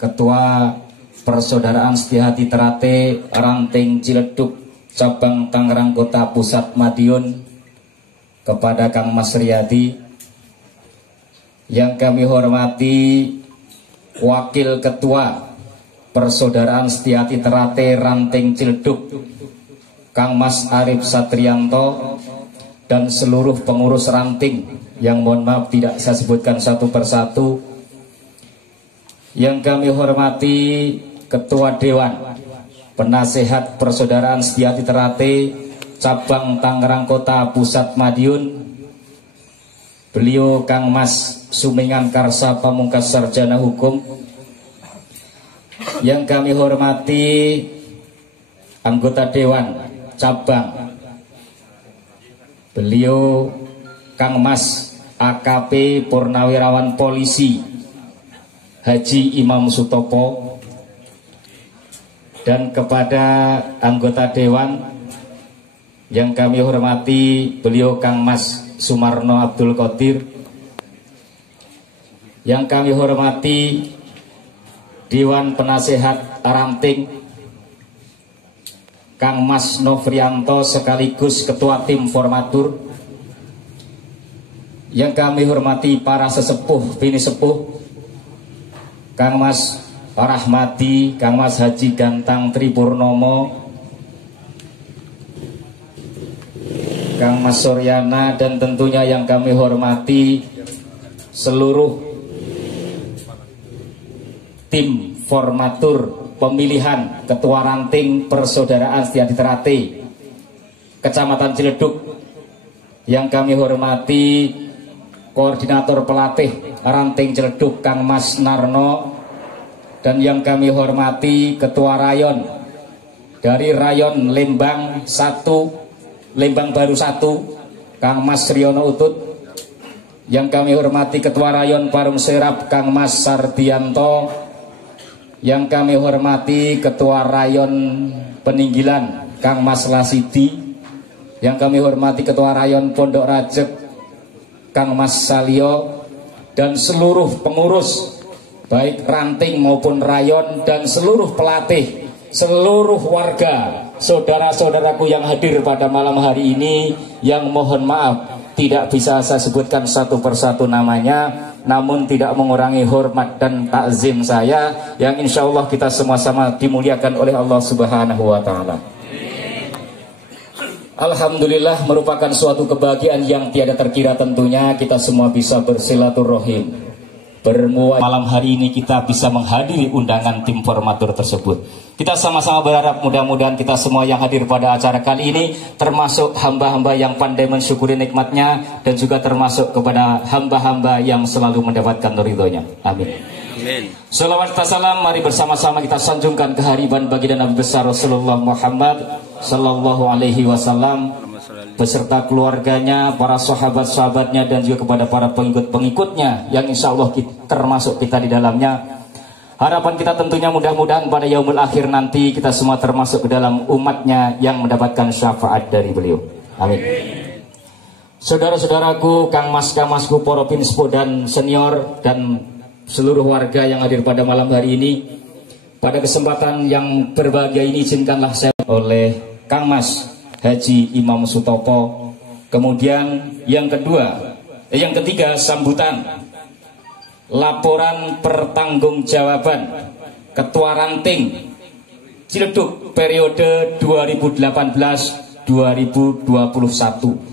Ketua Persaudaraan Setiahati Terate Ranting Ciledug Cabang Tangerang Kota Pusat Madiun, kepada Kang Mas Riyadi. Yang kami hormati Wakil Ketua Persaudaraan Setiahati Terate Ranting Ciledug Kang Mas Arif Satrianto, dan seluruh pengurus ranting yang mohon maaf tidak saya sebutkan satu persatu. Yang kami hormati Ketua Dewan Penasehat Persaudaraan Setiahati Terate Cabang Tangerang Kota Pusat Madiun, beliau Kang Mas Sumingan Karsa Pamungkas Sarjana Hukum. Yang kami hormati anggota Dewan Cabang, beliau Kang Mas AKP Purnawirawan Polisi Haji Imam Sutopo, dan kepada anggota Dewan yang kami hormati beliau Kang Mas Sumarno Abdul Qadir. Yang kami hormati Dewan Penasehat Ranting Kang Mas Novrianto sekaligus Ketua Tim Formatur. Yang kami hormati para sesepuh bini sepuh, Kang Mas Rahmadi, Kang Mas Haji Gantang Tripurnomo, Kang Mas Suryana, dan tentunya yang kami hormati seluruh tim formatur pemilihan Ketua Ranting Persaudaraan Setiahati Terate Kecamatan Ciledug. Yang kami hormati Koordinator Pelatih Ranting Ciledug Kang Mas Narno, dan yang kami hormati Ketua Rayon dari Rayon Lembang 1, Lembang Baru 1, Kang Mas Riono Utut. Yang kami hormati Ketua Rayon Parung Serap Kang Mas Sardianto. Yang kami hormati Ketua Rayon Peninggilan Kang Mas Lasidi. Yang kami hormati Ketua Rayon Pondok Rajek Kang Mas Salio, dan seluruh pengurus baik ranting maupun rayon, dan seluruh pelatih, seluruh warga, saudara-saudaraku yang hadir pada malam hari ini, yang mohon maaf tidak bisa saya sebutkan satu persatu namanya, namun tidak mengurangi hormat dan takzim saya, yang insya Allah kita semua-sama dimuliakan oleh Allah Subhanahu wa Ta'ala. Alhamdulillah, merupakan suatu kebahagiaan yang tiada terkira tentunya kita semua bisa bersilaturahim. Malam hari ini kita bisa menghadiri undangan tim formatur tersebut. Kita sama-sama berharap mudah-mudahan kita semua yang hadir pada acara kali ini termasuk hamba-hamba yang pandai mensyukuri nikmatnya, dan juga termasuk kepada hamba-hamba yang selalu mendapatkan ridhonya. Amin. Salawat dan salam mari bersama-sama kita sanjungkan kehariban baginda Nabi besar Rasulullah Muhammad Sallallahu Alaihi Wasallam beserta keluarganya, para sahabat-sahabatnya, dan juga kepada para pengikut-pengikutnya yang insya Allah termasuk kita di dalamnya. Harapan kita tentunya mudah-mudahan pada yaumul akhir nanti kita semua termasuk ke dalam umatnya yang mendapatkan syafaat dari beliau. Amin. Saudara-saudaraku, Kang Masku, para pinspo dan senior, dan seluruh warga yang hadir pada malam hari ini, pada kesempatan yang berbahagia ini izinkanlah saya oleh Kang Mas Haji Imam Sutopo. Kemudian yang ketiga sambutan laporan pertanggungjawaban Ketua Ranting Ciledug periode 2018-2021.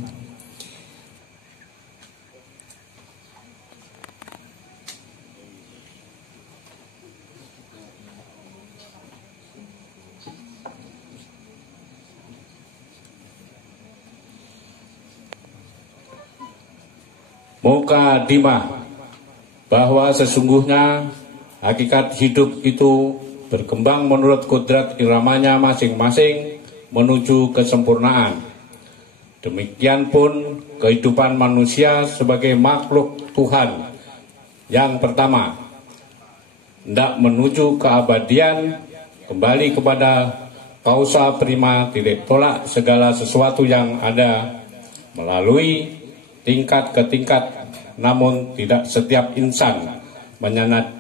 Mukadimah, bahwa sesungguhnya hakikat hidup itu berkembang menurut kodrat iramanya masing-masing menuju kesempurnaan. Demikian pun kehidupan manusia sebagai makhluk Tuhan yang pertama, hendak menuju keabadian, kembali kepada causa prima, titik tolak segala sesuatu yang ada melalui tingkat ke tingkat, namun tidak setiap insan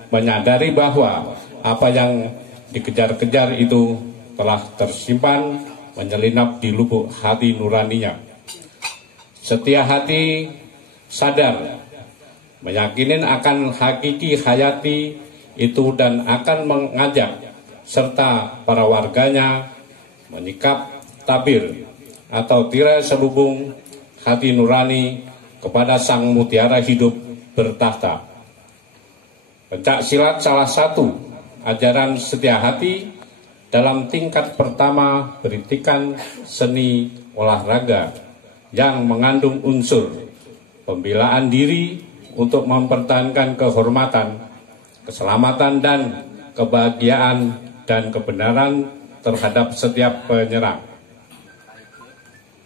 menyadari bahwa apa yang dikejar-kejar itu telah tersimpan menyelinap di lubuk hati nuraninya. Setia hati sadar meyakinin akan hakiki hayati itu dan akan mengajak serta para warganya menyikap tabir atau tirai selubung hati nurani kepada sang mutiara hidup bertahta. Pencak silat salah satu ajaran setia hati dalam tingkat pertama beritikan seni olahraga yang mengandung unsur pembelaan diri untuk mempertahankan kehormatan, keselamatan dan kebahagiaan dan kebenaran terhadap setiap penyerang.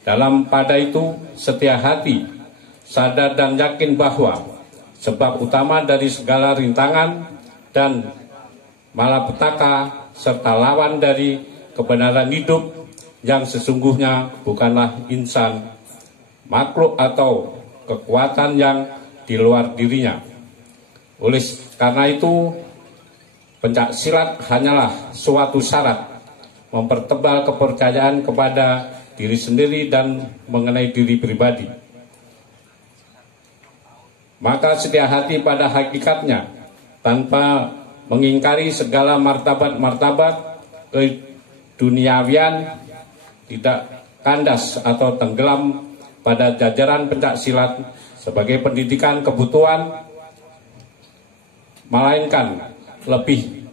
Dalam pada itu, setia hati sadar dan yakin bahwa sebab utama dari segala rintangan dan malapetaka serta lawan dari kebenaran hidup yang sesungguhnya bukanlah insan, makhluk atau kekuatan yang di luar dirinya. Oleh karena itu, pencak silat hanyalah suatu syarat mempertebal kepercayaan kepada diri sendiri dan mengenai diri pribadi. Maka setia hati pada hakikatnya tanpa mengingkari segala martabat-martabat keduniawian tidak kandas atau tenggelam pada jajaran pencak silat sebagai pendidikan kebutuhan, melainkan lebih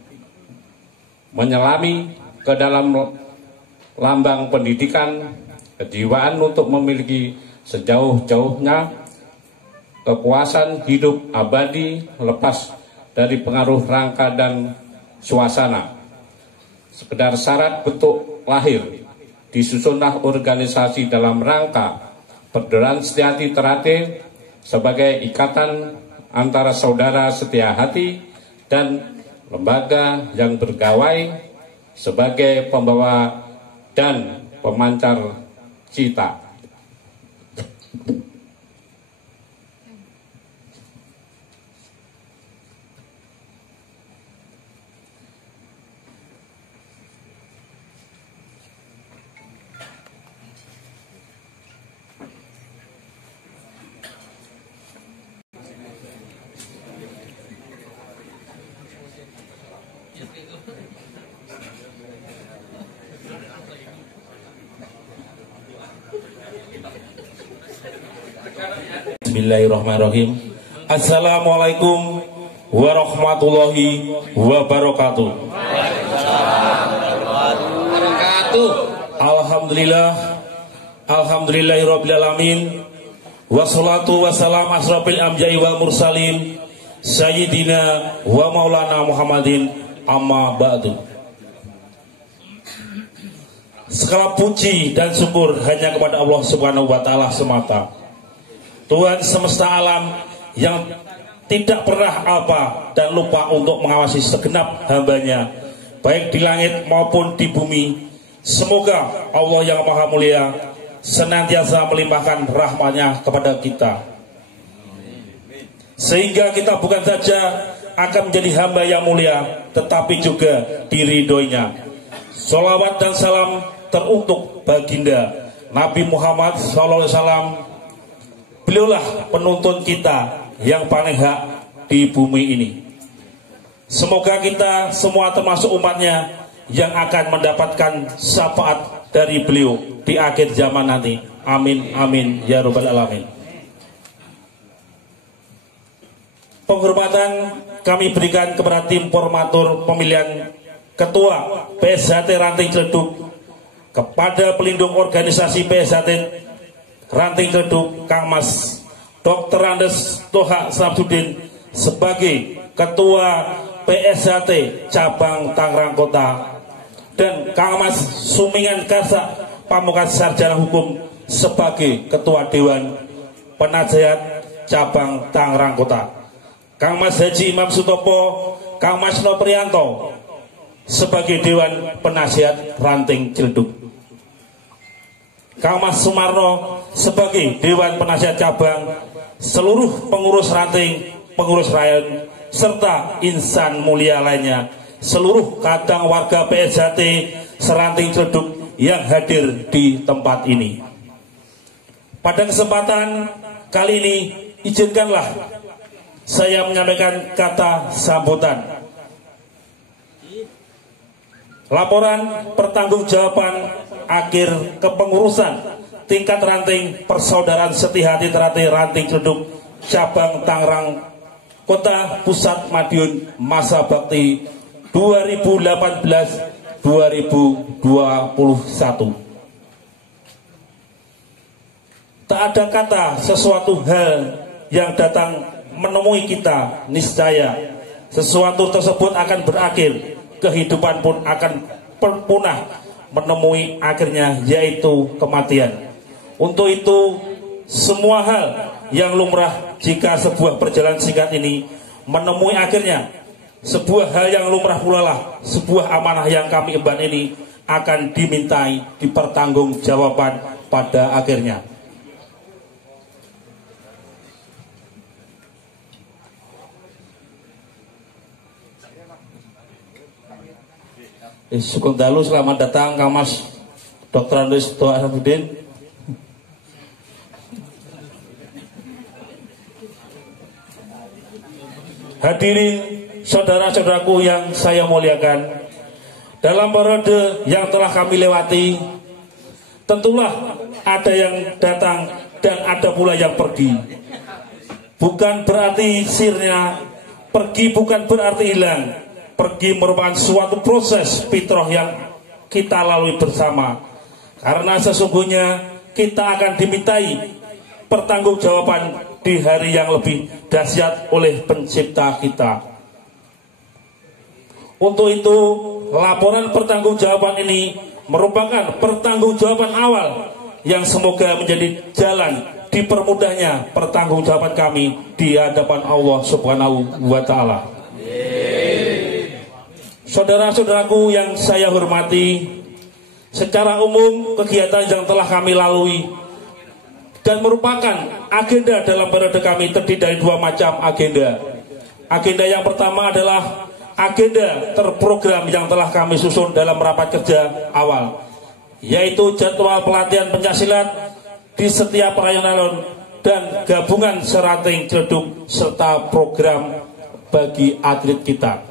menyelami ke dalam lambang pendidikan kejiwaan untuk memiliki sejauh-jauhnya kepuasan hidup abadi lepas dari pengaruh rangka dan suasana. Sekedar syarat bentuk lahir disusunlah organisasi dalam rangka Persaudaraan Setiahati Ternate sebagai ikatan antara saudara setia hati dan lembaga yang bergawai sebagai pembawa dan pemancar cita. Bismillahirrahmanirrahim. Assalamualaikum warahmatullahi wabarakatuh. Alhamdulillah, alhamdulillahirabbil alamin. Wassalatu wassalamu asrofil anbiya'i wal mursalin sayyidina wa maulana Muhammadin amma ba'du. Segala puji dan syukur hanya kepada Allah Subhanahu wa taala semata, Tuhan semesta alam yang tidak pernah apa dan lupa untuk mengawasi segenap hambanya, baik di langit maupun di bumi. Semoga Allah yang maha mulia senantiasa melimpahkan rahmat-Nya kepada kita, sehingga kita bukan saja akan menjadi hamba yang mulia, tetapi juga diridhoinya. Sholawat dan salam teruntuk baginda Nabi Muhammad SAW. Beliaulah penuntun kita yang paling hak di bumi ini. Semoga kita semua termasuk umatnya yang akan mendapatkan syafaat dari beliau di akhir zaman nanti. Amin, amin, ya rabbal alamin. Penghormatan kami berikan kepada tim formatur pemilihan Ketua PSHT Ranting Ciledug, kepada pelindung organisasi PSHT Ranting Ciledug Kang Mas Dr. Andes Toha Samsudin sebagai Ketua PSHT cabang Tangerang Kota, dan Kang Mas Sumingan Karsa Pamungkas Sarjana Hukum sebagai Ketua Dewan Penasehat cabang Tangerang Kota, Kang Mas Haji Imam Sutopo, Kang Mas Noprianto sebagai Dewan Penasehat Ranting Ciledug, Kang Mas Sumarno sebagai Dewan Penasehat cabang, seluruh pengurus ranting, pengurus rayon, serta insan mulia lainnya, seluruh kadang warga PSHT Seranting Ciledug yang hadir di tempat ini. Pada kesempatan kali ini, izinkanlah saya menyampaikan kata sambutan. Laporan pertanggungjawaban akhir kepengurusan tingkat ranting Persaudaraan Setihati Terate Ranting Ciledug cabang Tangerang Kota Pusat Madiun masa bakti 2018-2021. Tak ada kata sesuatu hal yang datang menemui kita, niscaya sesuatu tersebut akan berakhir, kehidupan pun akan punah menemui akhirnya, yaitu kematian. Untuk itu, semua hal yang lumrah jika sebuah perjalanan singkat ini menemui akhirnya, sebuah hal yang lumrah pula lah sebuah amanah yang kami emban ini akan dimintai dipertanggungjawaban pada akhirnya. Sugeng dalu, selamat datang Kang Mas Dr. Andes Toha Sabudin. Hadirin saudara-saudaraku yang saya muliakan, dalam periode yang telah kami lewati, tentulah ada yang datang dan ada pula yang pergi. Bukan berarti sirna pergi, bukan berarti hilang. Pergi merupakan suatu proses fitrah yang kita lalui bersama, karena sesungguhnya kita akan dimintai pertanggungjawaban di hari yang lebih dahsyat oleh pencipta kita. Untuk itu, laporan pertanggungjawaban ini merupakan pertanggungjawaban awal yang semoga menjadi jalan dipermudahnya pertanggungjawaban kami di hadapan Allah Subhanahu wa Ta'ala. Saudara-saudaraku yang saya hormati, secara umum kegiatan yang telah kami lalui dan merupakan agenda dalam periode kami terdiri dari dua macam agenda. Agenda yang pertama adalah agenda terprogram yang telah kami susun dalam rapat kerja awal, yaitu jadwal pelatihan pencaksilat di setiap rayon-rayon dan gabungan Seranting Ciledug serta program bagi atlet kita.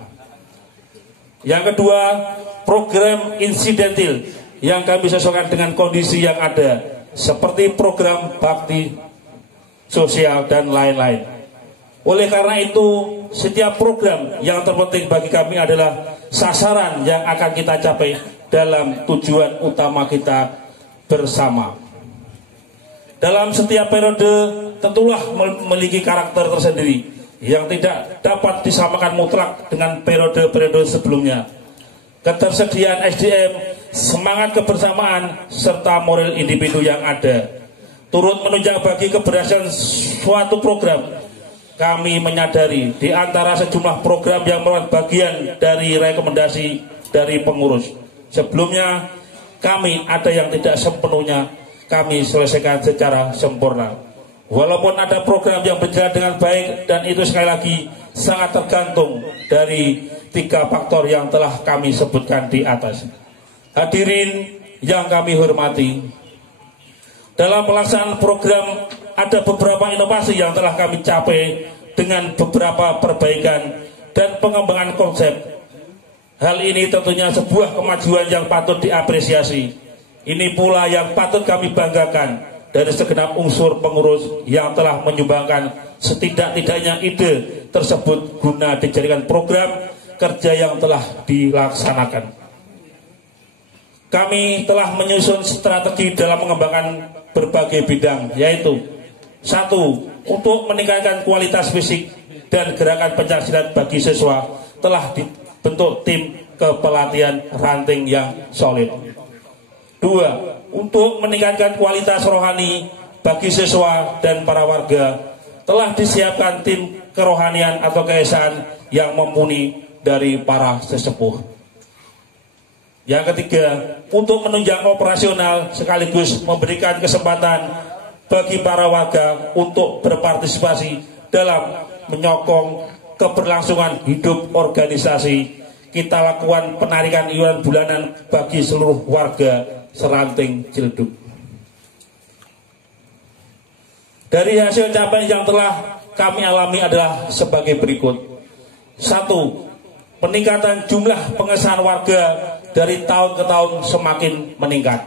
Yang kedua, program insidentil yang kami sesuaikan dengan kondisi yang ada, seperti program bakti sosial dan lain-lain. Oleh karena itu, setiap program yang terpenting bagi kami adalah sasaran yang akan kita capai dalam tujuan utama kita bersama. Dalam setiap periode tentulah memiliki karakter tersendiri yang tidak dapat disamakan mutlak dengan periode-periode sebelumnya. Ketersediaan SDM, semangat kebersamaan, serta moral individu yang ada turut menunjang bagi keberhasilan suatu program. Kami menyadari di antara sejumlah program yang merupakan bagian dari rekomendasi dari pengurus sebelumnya, kami ada yang tidak sepenuhnya kami selesaikan secara sempurna. Walaupun ada program yang berjalan dengan baik, dan itu sekali lagi sangat tergantung dari tiga faktor yang telah kami sebutkan di atas. Hadirin yang kami hormati, dalam pelaksanaan program ada beberapa inovasi yang telah kami capai dengan beberapa perbaikan dan pengembangan konsep. Hal ini tentunya sebuah kemajuan yang patut diapresiasi. Ini pula yang patut kami banggakan dari segenap unsur pengurus yang telah menyumbangkan setidak-tidaknya ide tersebut guna dijadikan program kerja yang telah dilaksanakan. Kami telah menyusun strategi dalam mengembangkan berbagai bidang, yaitu 1. Untuk meningkatkan kualitas fisik dan gerakan pencaksilat bagi siswa telah dibentuk tim kepelatihan ranting yang solid. 2. Untuk meningkatkan kualitas rohani bagi siswa dan para warga, telah disiapkan tim kerohanian atau keesaan yang mumpuni dari para sesepuh. Yang ketiga, untuk menunjang operasional sekaligus memberikan kesempatan bagi para warga untuk berpartisipasi dalam menyokong keberlangsungan hidup organisasi, kita lakukan penarikan iuran bulanan bagi seluruh warga Seranting Ciledug. Dari hasil capaian yang telah kami alami adalah sebagai berikut. 1. Peningkatan jumlah pengesahan warga dari tahun ke tahun semakin meningkat.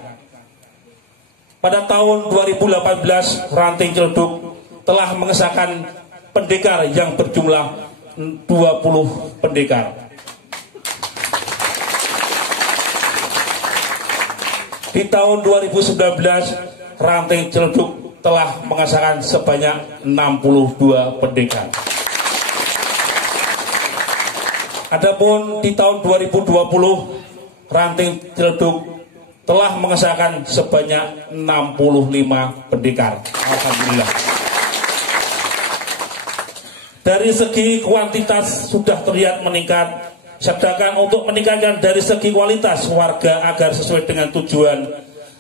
Pada tahun 2018, Ranting Ciledug telah mengesahkan pendekar yang berjumlah 20 pendekar. Di tahun 2019, Ranting Ciledug telah mengesahkan sebanyak 62 pendekar. Adapun di tahun 2020, Ranting Ciledug telah mengesahkan sebanyak 65 pendekar. Alhamdulillah. Dari segi kuantitas sudah terlihat meningkat, sedangkan untuk meningkatkan dari segi kualitas warga agar sesuai dengan tujuan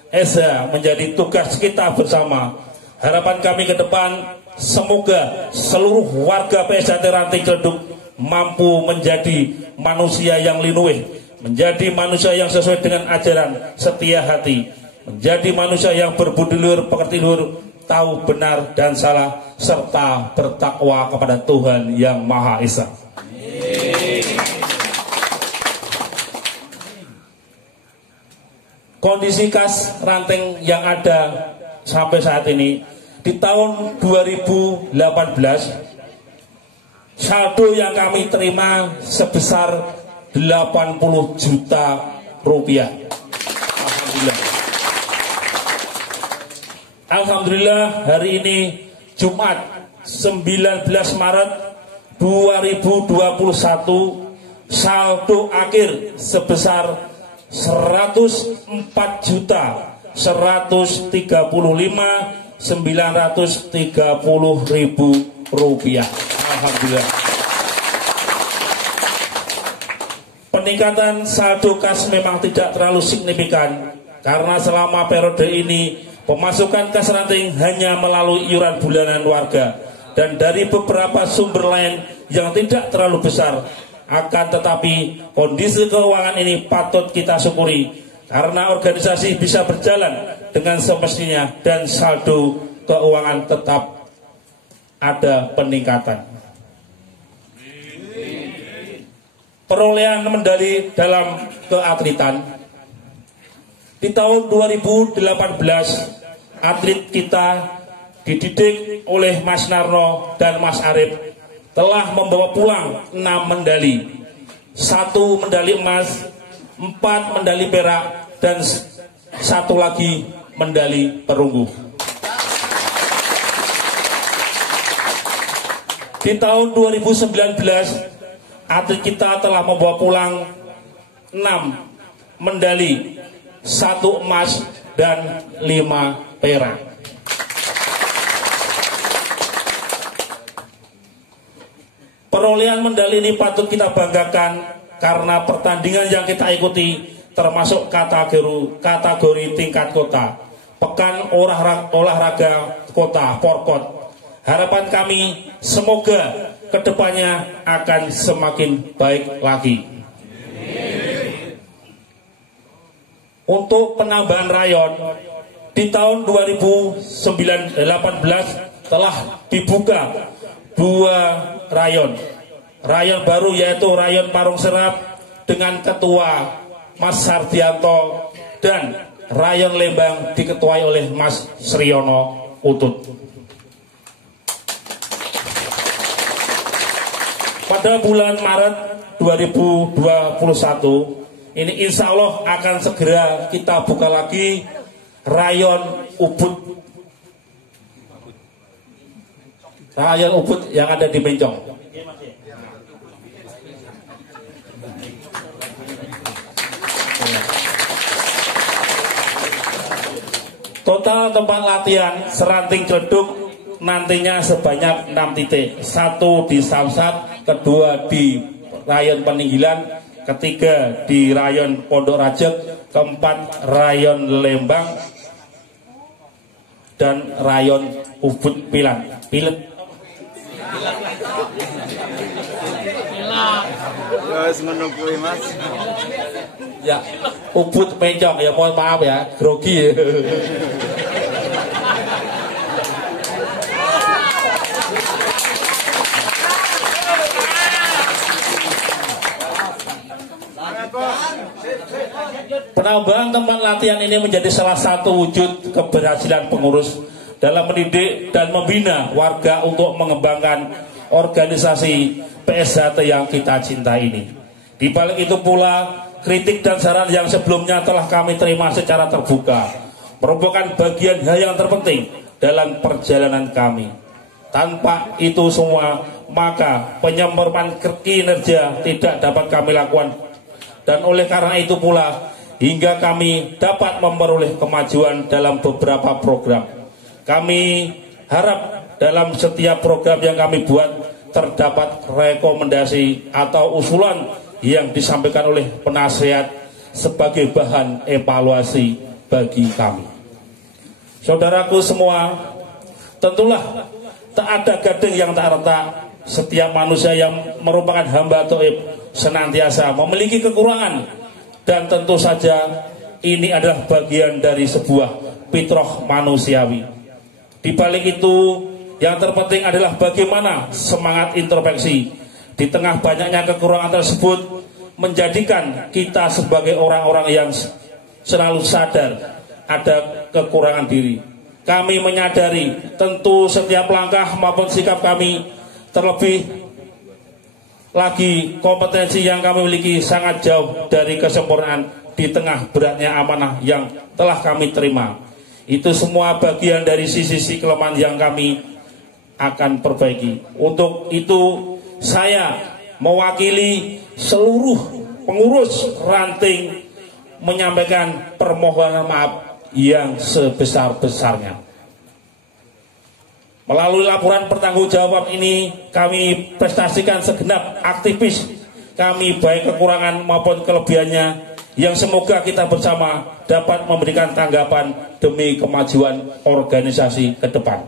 ESA menjadi tugas kita bersama. Harapan kami ke depan, semoga seluruh warga PSDT Ranting Ciledug mampu menjadi manusia yang linuih, menjadi manusia yang sesuai dengan ajaran setia hati, menjadi manusia yang berbudi luhur, pengerti luhur, tahu benar dan salah, serta bertakwa kepada Tuhan yang Maha Esa. Kondisi kas ranting yang ada sampai saat ini, di tahun 2018 saldo yang kami terima sebesar 80 juta rupiah. Alhamdulillah. Alhamdulillah, hari ini Jumat 19 Maret 2021, saldo akhir sebesar 104.135.930 rupiah. Alhamdulillah. Peningkatan saldo kas memang tidak terlalu signifikan karena selama periode ini pemasukan kas ranting hanya melalui iuran bulanan warga dan dari beberapa sumber lain yang tidak terlalu besar. Akan tetapi kondisi keuangan ini patut kita syukuri karena organisasi bisa berjalan dengan semestinya dan saldo keuangan tetap ada peningkatan. Perolehan medali dalam keatletan di tahun 2018, atlet kita dididik oleh Mas Narno dan Mas Arif telah membawa pulang 6 medali, 1 medali emas, 4 medali perak, dan 1 lagi medali perunggu. Di tahun 2019, atlet kita telah membawa pulang 6 medali, 1 emas, dan 5 perak. Perolehan medali ini patut kita banggakan karena pertandingan yang kita ikuti termasuk kategori tingkat kota, pekan olahraga kota, Porkot. Harapan kami semoga kedepannya akan semakin baik lagi. Untuk penambahan rayon, di tahun 2018 telah dibuka 2 rayon baru, yaitu rayon Parung Serap dengan ketua Mas Sardianto dan rayon Lembang diketuai oleh Mas Sriono Utut. Pada bulan Maret 2021 ini insya Allah akan segera kita buka lagi rayon Ubud yang ada di Mencong. Total tempat latihan Seranting Ciledug nantinya sebanyak 6 titik. 1 di Samsat, kedua di Rayon Peninggilan, ketiga di Rayon Pondok Rajek, keempat Rayon Lembang, dan Rayon Ubud Pilan. Mas. Ya, Ubud Mencong, ya mohon maaf ya, grogi. Penambahan tempat latihan ini menjadi salah satu wujud keberhasilan pengurus dalam mendidik dan membina warga untuk mengembangkan organisasi PSHT yang kita cintai ini. Di balik itu pula, kritik dan saran yang sebelumnya telah kami terima secara terbuka merupakan bagian hal yang terpenting dalam perjalanan kami. Tanpa itu semua, maka penyempurnaan kinerja tidak dapat kami lakukan. Dan oleh karena itu pula, hingga kami dapat memperoleh kemajuan dalam beberapa program. Kami harap dalam setiap program yang kami buat terdapat rekomendasi atau usulan yang disampaikan oleh penasihat sebagai bahan evaluasi bagi kami. Saudaraku semua, tentulah tak ada gading yang tak retak. Setiap manusia yang merupakan hamba Taib senantiasa memiliki kekurangan, dan tentu saja ini adalah bagian dari sebuah fitrah manusiawi. Di balik itu, yang terpenting adalah bagaimana semangat introspeksi di tengah banyaknya kekurangan tersebut menjadikan kita sebagai orang-orang yang selalu sadar ada kekurangan diri. Kami menyadari tentu setiap langkah maupun sikap kami, terlebih lagi kompetensi yang kami miliki sangat jauh dari kesempurnaan di tengah beratnya amanah yang telah kami terima. Itu semua bagian dari sisi kelemahan yang kami akan perbaiki. Untuk itu saya mewakili seluruh pengurus ranting menyampaikan permohonan maaf yang sebesar-besarnya. Melalui laporan pertanggungjawab ini, kami prestasikan segenap aktivis kami, baik kekurangan maupun kelebihannya, yang semoga kita bersama dapat memberikan tanggapan demi kemajuan organisasi ke depan.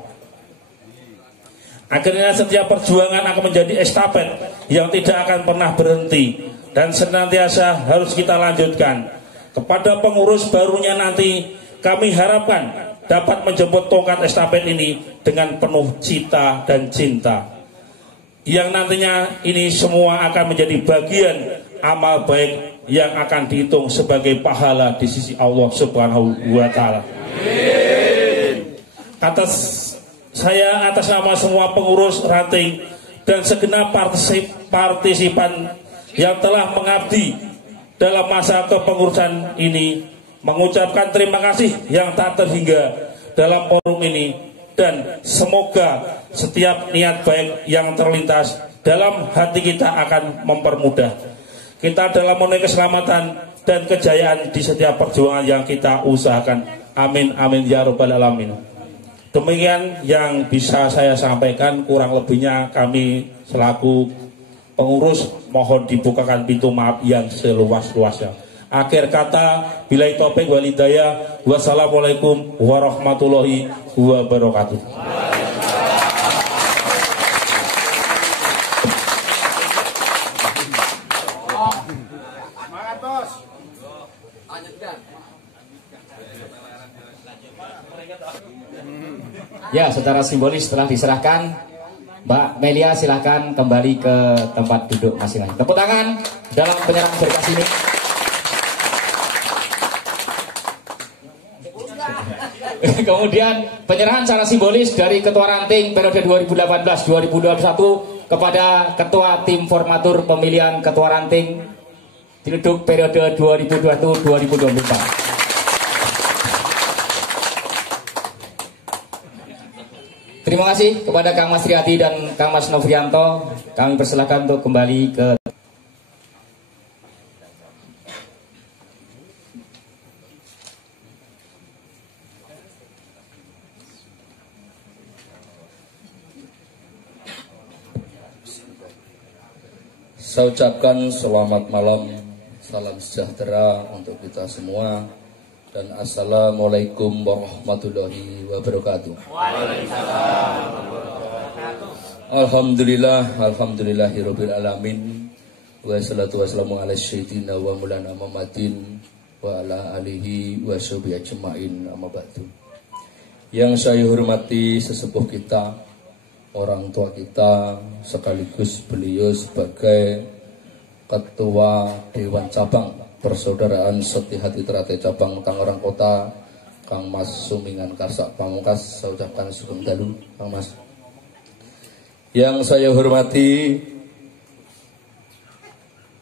Akhirnya setiap perjuangan akan menjadi estafet yang tidak akan pernah berhenti dan senantiasa harus kita lanjutkan. Kepada pengurus barunya nanti, kami harapkan dapat menjemput tongkat estafet ini dengan penuh cita dan cinta, yang nantinya ini semua akan menjadi bagian amal baik yang akan dihitung sebagai pahala di sisi Allah Subhanahu wa Ta'ala. Atas nama semua pengurus ranting dan segenap partisipan yang telah mengabdi dalam masa kepengurusan ini, mengucapkan terima kasih yang tak terhingga dalam forum ini, dan semoga setiap niat baik yang terlintas dalam hati kita akan mempermudah kita dalam memenuhi keselamatan dan kejayaan di setiap perjuangan yang kita usahakan. Amin, amin ya rabbal alamin. Demikian yang bisa saya sampaikan, kurang lebihnya kami selaku pengurus mohon dibukakan pintu maaf yang seluas-luasnya. Akhir kata, billahi taufik wal hidayah. Wassalamualaikum warahmatullahi wabarakatuh. Ya, secara simbolis telah diserahkan. Mbak Melia, silahkan kembali ke tempat duduk masing-masing. Tepuk tangan dalam penyerahan berkas ini. Kemudian penyerahan secara simbolis dari Ketua Ranting periode 2018-2021 kepada Ketua Tim Formatur Pemilihan Ketua Ranting Ciledug periode 2021-2024. Terima kasih kepada Kang Mas Riyadi dan Kang Mas Novrianto. Kami persilakan untuk kembali ke Saya ucapkan selamat malam, salam sejahtera untuk kita semua, dan assalamualaikum warahmatullahi wabarakatuh. Alhamdulillahirabbil alamin. Wassalatu wassalamu ala sayyidina wa maulana Muhammadin wa ala alihi wa sahbihi ajmain, amma ba'du. Yang saya hormati sesepuh kita, orang tua kita, sekaligus beliau sebagai Ketua Dewan Cabang Persaudaraan Setiahati Ternate Cabang Tangerang Kota, Kang Mas Sumingan Karsak Pamungkas. Saya ucapkan sugeng dalu, Kang Mas. Yang saya hormati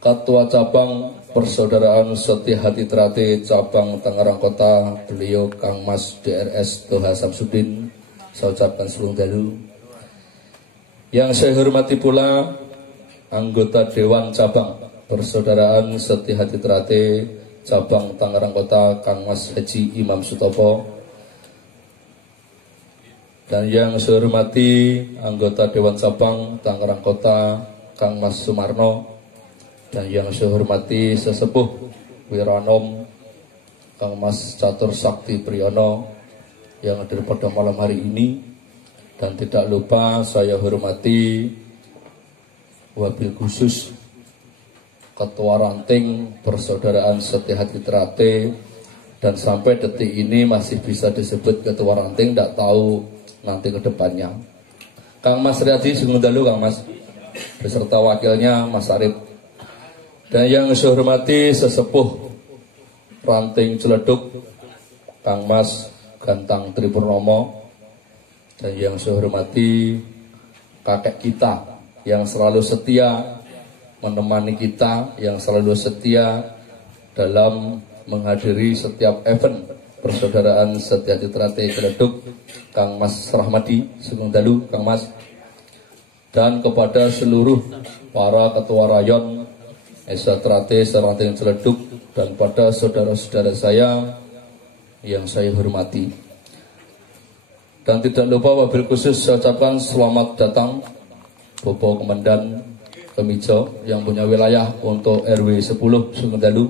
Ketua Cabang Persaudaraan Setiahati Ternate Cabang Tangerang Kota, beliau Kang Mas DRS Toha Samsudin. Saya ucapkan sugeng dalu. Yang saya hormati pula anggota Dewan Cabang Persaudaraan Setiahati Ternate Cabang Tangerang Kota, Kang Mas Haji Imam Sutopo. Dan yang saya hormati anggota Dewan Cabang Tangerang Kota, Kang Mas Sumarno. Dan yang saya hormati sesepuh Wiranom, Kang Mas Catur Sakti Priyono yang hadir pada malam hari ini. Dan tidak lupa saya hormati wabil khusus Ketua Ranting Persaudaraan Setiahati Ternate, dan sampai detik ini masih bisa disebut Ketua Ranting, tidak tahu nanti ke depannya. Kang Mas Riyadi sugeng dalu, Kang Mas, beserta wakilnya Mas Arif. Dan yang saya hormati sesepuh Ranting Ciledug, Kang Mas Gantang Tripurnomo. Dan yang saya hormati kakek kita yang selalu setia menemani kita, yang selalu setia dalam menghadiri setiap event Persaudaraan Setiahati Ternate Ciledug, Kang Mas Rahmadi sugeng dalu, Kang Mas. Dan kepada seluruh para ketua rayon Esa Ternate Ranting Ciledug, dan pada saudara-saudara saya yang saya hormati. Dan tidak lupa wabil khusus saya ucapkan selamat datang Bapak Komandan Kemijo yang punya wilayah untuk RW 10 sugeng dalu.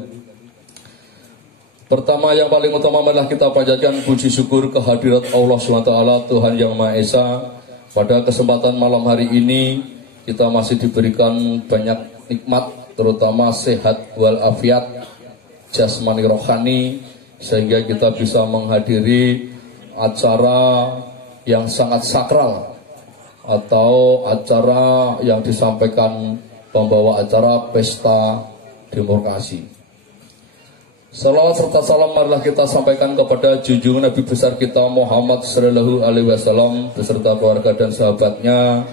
Pertama yang paling utama adalah kita panjatkan puji syukur kehadirat Allah SWT, Tuhan Yang Maha Esa. Pada kesempatan malam hari ini kita masih diberikan banyak nikmat, terutama sehat walafiat jasmani rohani, sehingga kita bisa menghadiri acara yang sangat sakral atau acara yang disampaikan pembawa acara Pesta Demokrasi. Salawat serta salam marilah kita sampaikan kepada junjungan Nabi besar kita Muhammad Sallallahu Alaihi Wasallam beserta keluarga dan sahabatnya.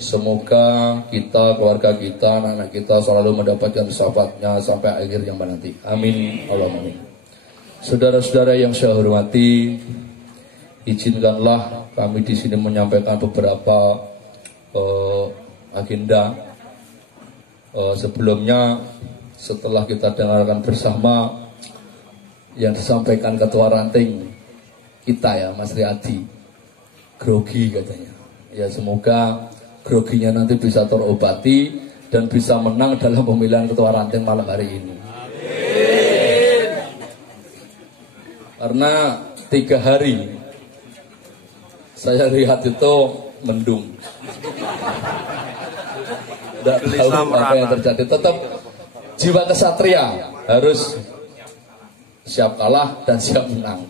Semoga kita, keluarga kita, anak-anak kita selalu mendapatkan sahabatnya sampai akhir zaman nanti. Amin. Allahumma amin. Saudara-saudara yang saya hormati, izinkanlah kami di sini menyampaikan beberapa agenda. Sebelumnya, setelah kita dengarkan bersama yang disampaikan Ketua Ranting kita ya, Mas Riyadi, grogi katanya. Ya semoga groginya nanti bisa terobati dan bisa menang dalam pemilihan Ketua Ranting malam hari ini. Amin. Karena 3 hari saya lihat itu mendung. Tidak tahu apa yang terjadi. Tetap jiwa kesatria harus siap kalah dan siap menang.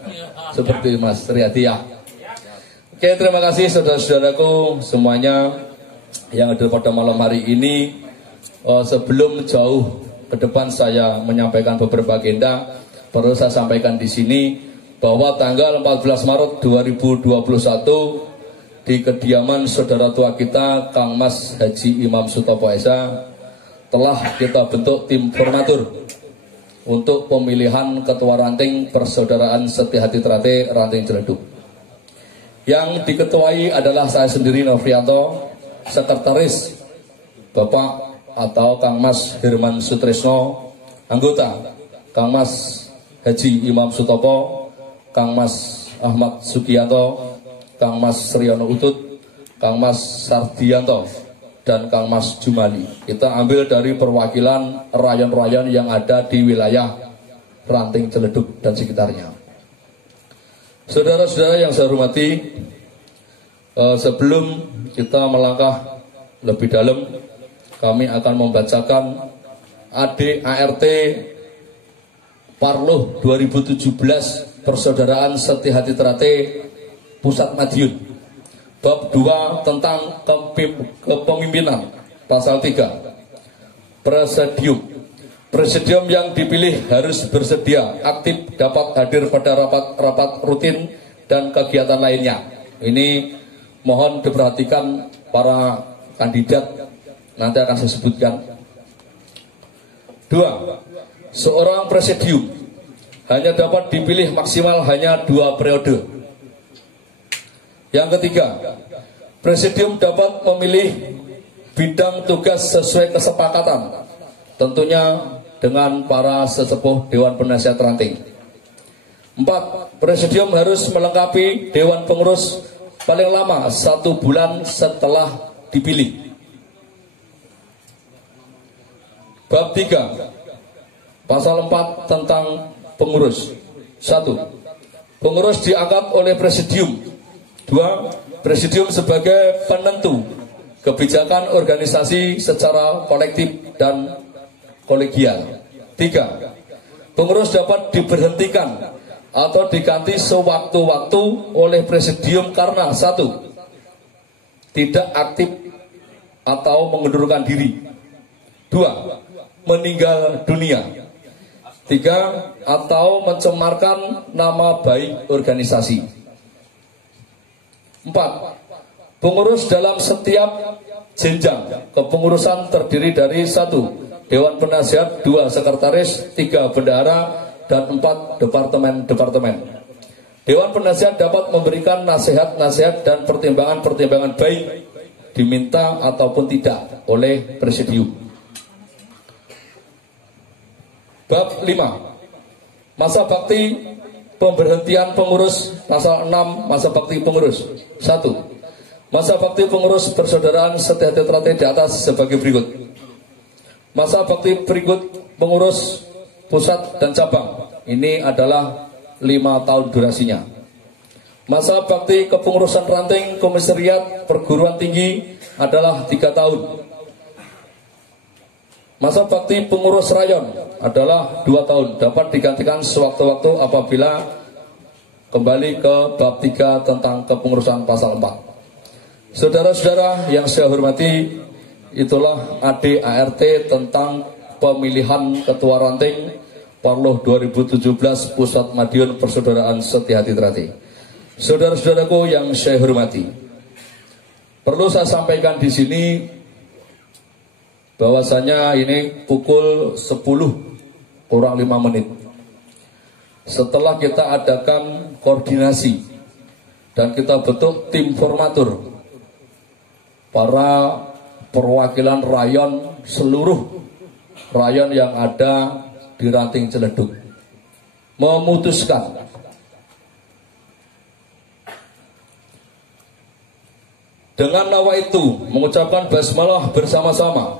Seperti Mas Riyadi ya. Oke, terima kasih saudara-saudaraku semuanya yang hadir pada malam hari ini. Sebelum jauh ke depan saya menyampaikan beberapa agenda, perlu saya sampaikan di sini bahwa tanggal 14 Maret 2021 di kediaman saudara tua kita Kang Mas Haji Imam Sutopo Esa telah kita bentuk tim formatur untuk pemilihan Ketua Ranting Persaudaraan Setiahati Ternate Ranting Ciledug. Yang diketuai adalah saya sendiri Novrianto, Sekretaris Bapak atau Kang Mas Herman Sutrisno, anggota Kang Mas Haji Imam Sutopo, Kang Mas Ahmad Sugianto, Kang Mas Sriono Utut, Kang Mas Sardianto, dan Kang Mas Jumali. Kita ambil dari perwakilan rayon-rayon yang ada di wilayah Ranting Ciledug dan sekitarnya. Saudara-saudara yang saya hormati, sebelum kita melangkah lebih dalam, kami akan membacakan ADART Parloh 2017 Persaudaraan Setiahati Trate Pusat Madiun, bab 2 tentang kepemimpinan, pasal 3. Presidium yang dipilih harus bersedia aktif dapat hadir pada rapat rutin dan kegiatan lainnya. Ini mohon diperhatikan para kandidat, nanti akan saya sebutkan. 2. Seorang presidium hanya dapat dipilih maksimal hanya 2 periode. Yang ketiga, presidium dapat memilih bidang tugas sesuai kesepakatan, tentunya dengan para sesepuh Dewan Penasihat Ranting. 4. Presidium harus melengkapi Dewan Pengurus paling lama 1 bulan setelah dipilih. Bab 3 Pasal 4 tentang pengurus. 1. Pengurus diangkat oleh presidium. 2. Presidium sebagai penentu kebijakan organisasi secara kolektif dan kolegial. 3. Pengurus dapat diberhentikan atau diganti sewaktu-waktu oleh presidium karena 1. Tidak aktif atau mengundurkan diri. 2. Meninggal dunia. 3. Atau mencemarkan nama baik organisasi. 4. Pengurus dalam setiap jenjang kepengurusan terdiri dari 1. Dewan Penasihat, 2. Sekretaris, 3. Bendahara, dan 4. Departemen. Dewan Penasihat dapat memberikan nasihat-nasihat dan pertimbangan-pertimbangan baik diminta ataupun tidak oleh presidium. Bab 5 Masa bakti pemberhentian pengurus. Pasal 6 Masa bakti pengurus. 1. Masa bakti pengurus Persaudaraan Setiahati Trate di atas sebagai berikut. Masa bakti berikut pengurus pusat dan cabang, ini adalah 5 tahun durasinya. Masa bakti kepengurusan ranting komisariat perguruan tinggi adalah 3 tahun. Masa bakti pengurus rayon adalah 2 tahun, dapat digantikan sewaktu-waktu apabila kembali ke bab 3 tentang kepengurusan pasal 4. Saudara-saudara yang saya hormati, itulah ADART tentang pemilihan ketua ranting Parloh 2017 Pusat Madiun Persaudaraan Setiahati Trate. Saudara-saudaraku yang saya hormati, perlu saya sampaikan di sini bahwasanya ini pukul 10 kurang 5 menit. Setelah kita adakan koordinasi dan kita bentuk tim formatur, para perwakilan rayon, seluruh rayon yang ada di Ranting Ciledug, memutuskan dengan nawa itu mengucapkan basmalah bersama-sama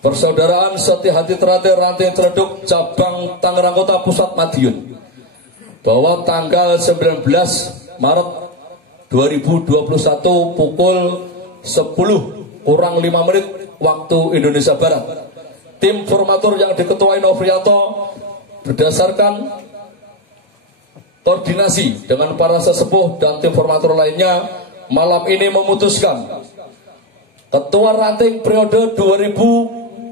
Persaudaraan Setiahati Trate Ranting Ciledug cabang Tangerang Kota Pusat Madiun, bahwa tanggal 19 Maret 2021 pukul 10 kurang 5 menit waktu Indonesia Barat, tim formatur yang diketuai Novrianto berdasarkan koordinasi dengan para sesepuh dan tim formatur lainnya malam ini memutuskan ketua ranting periode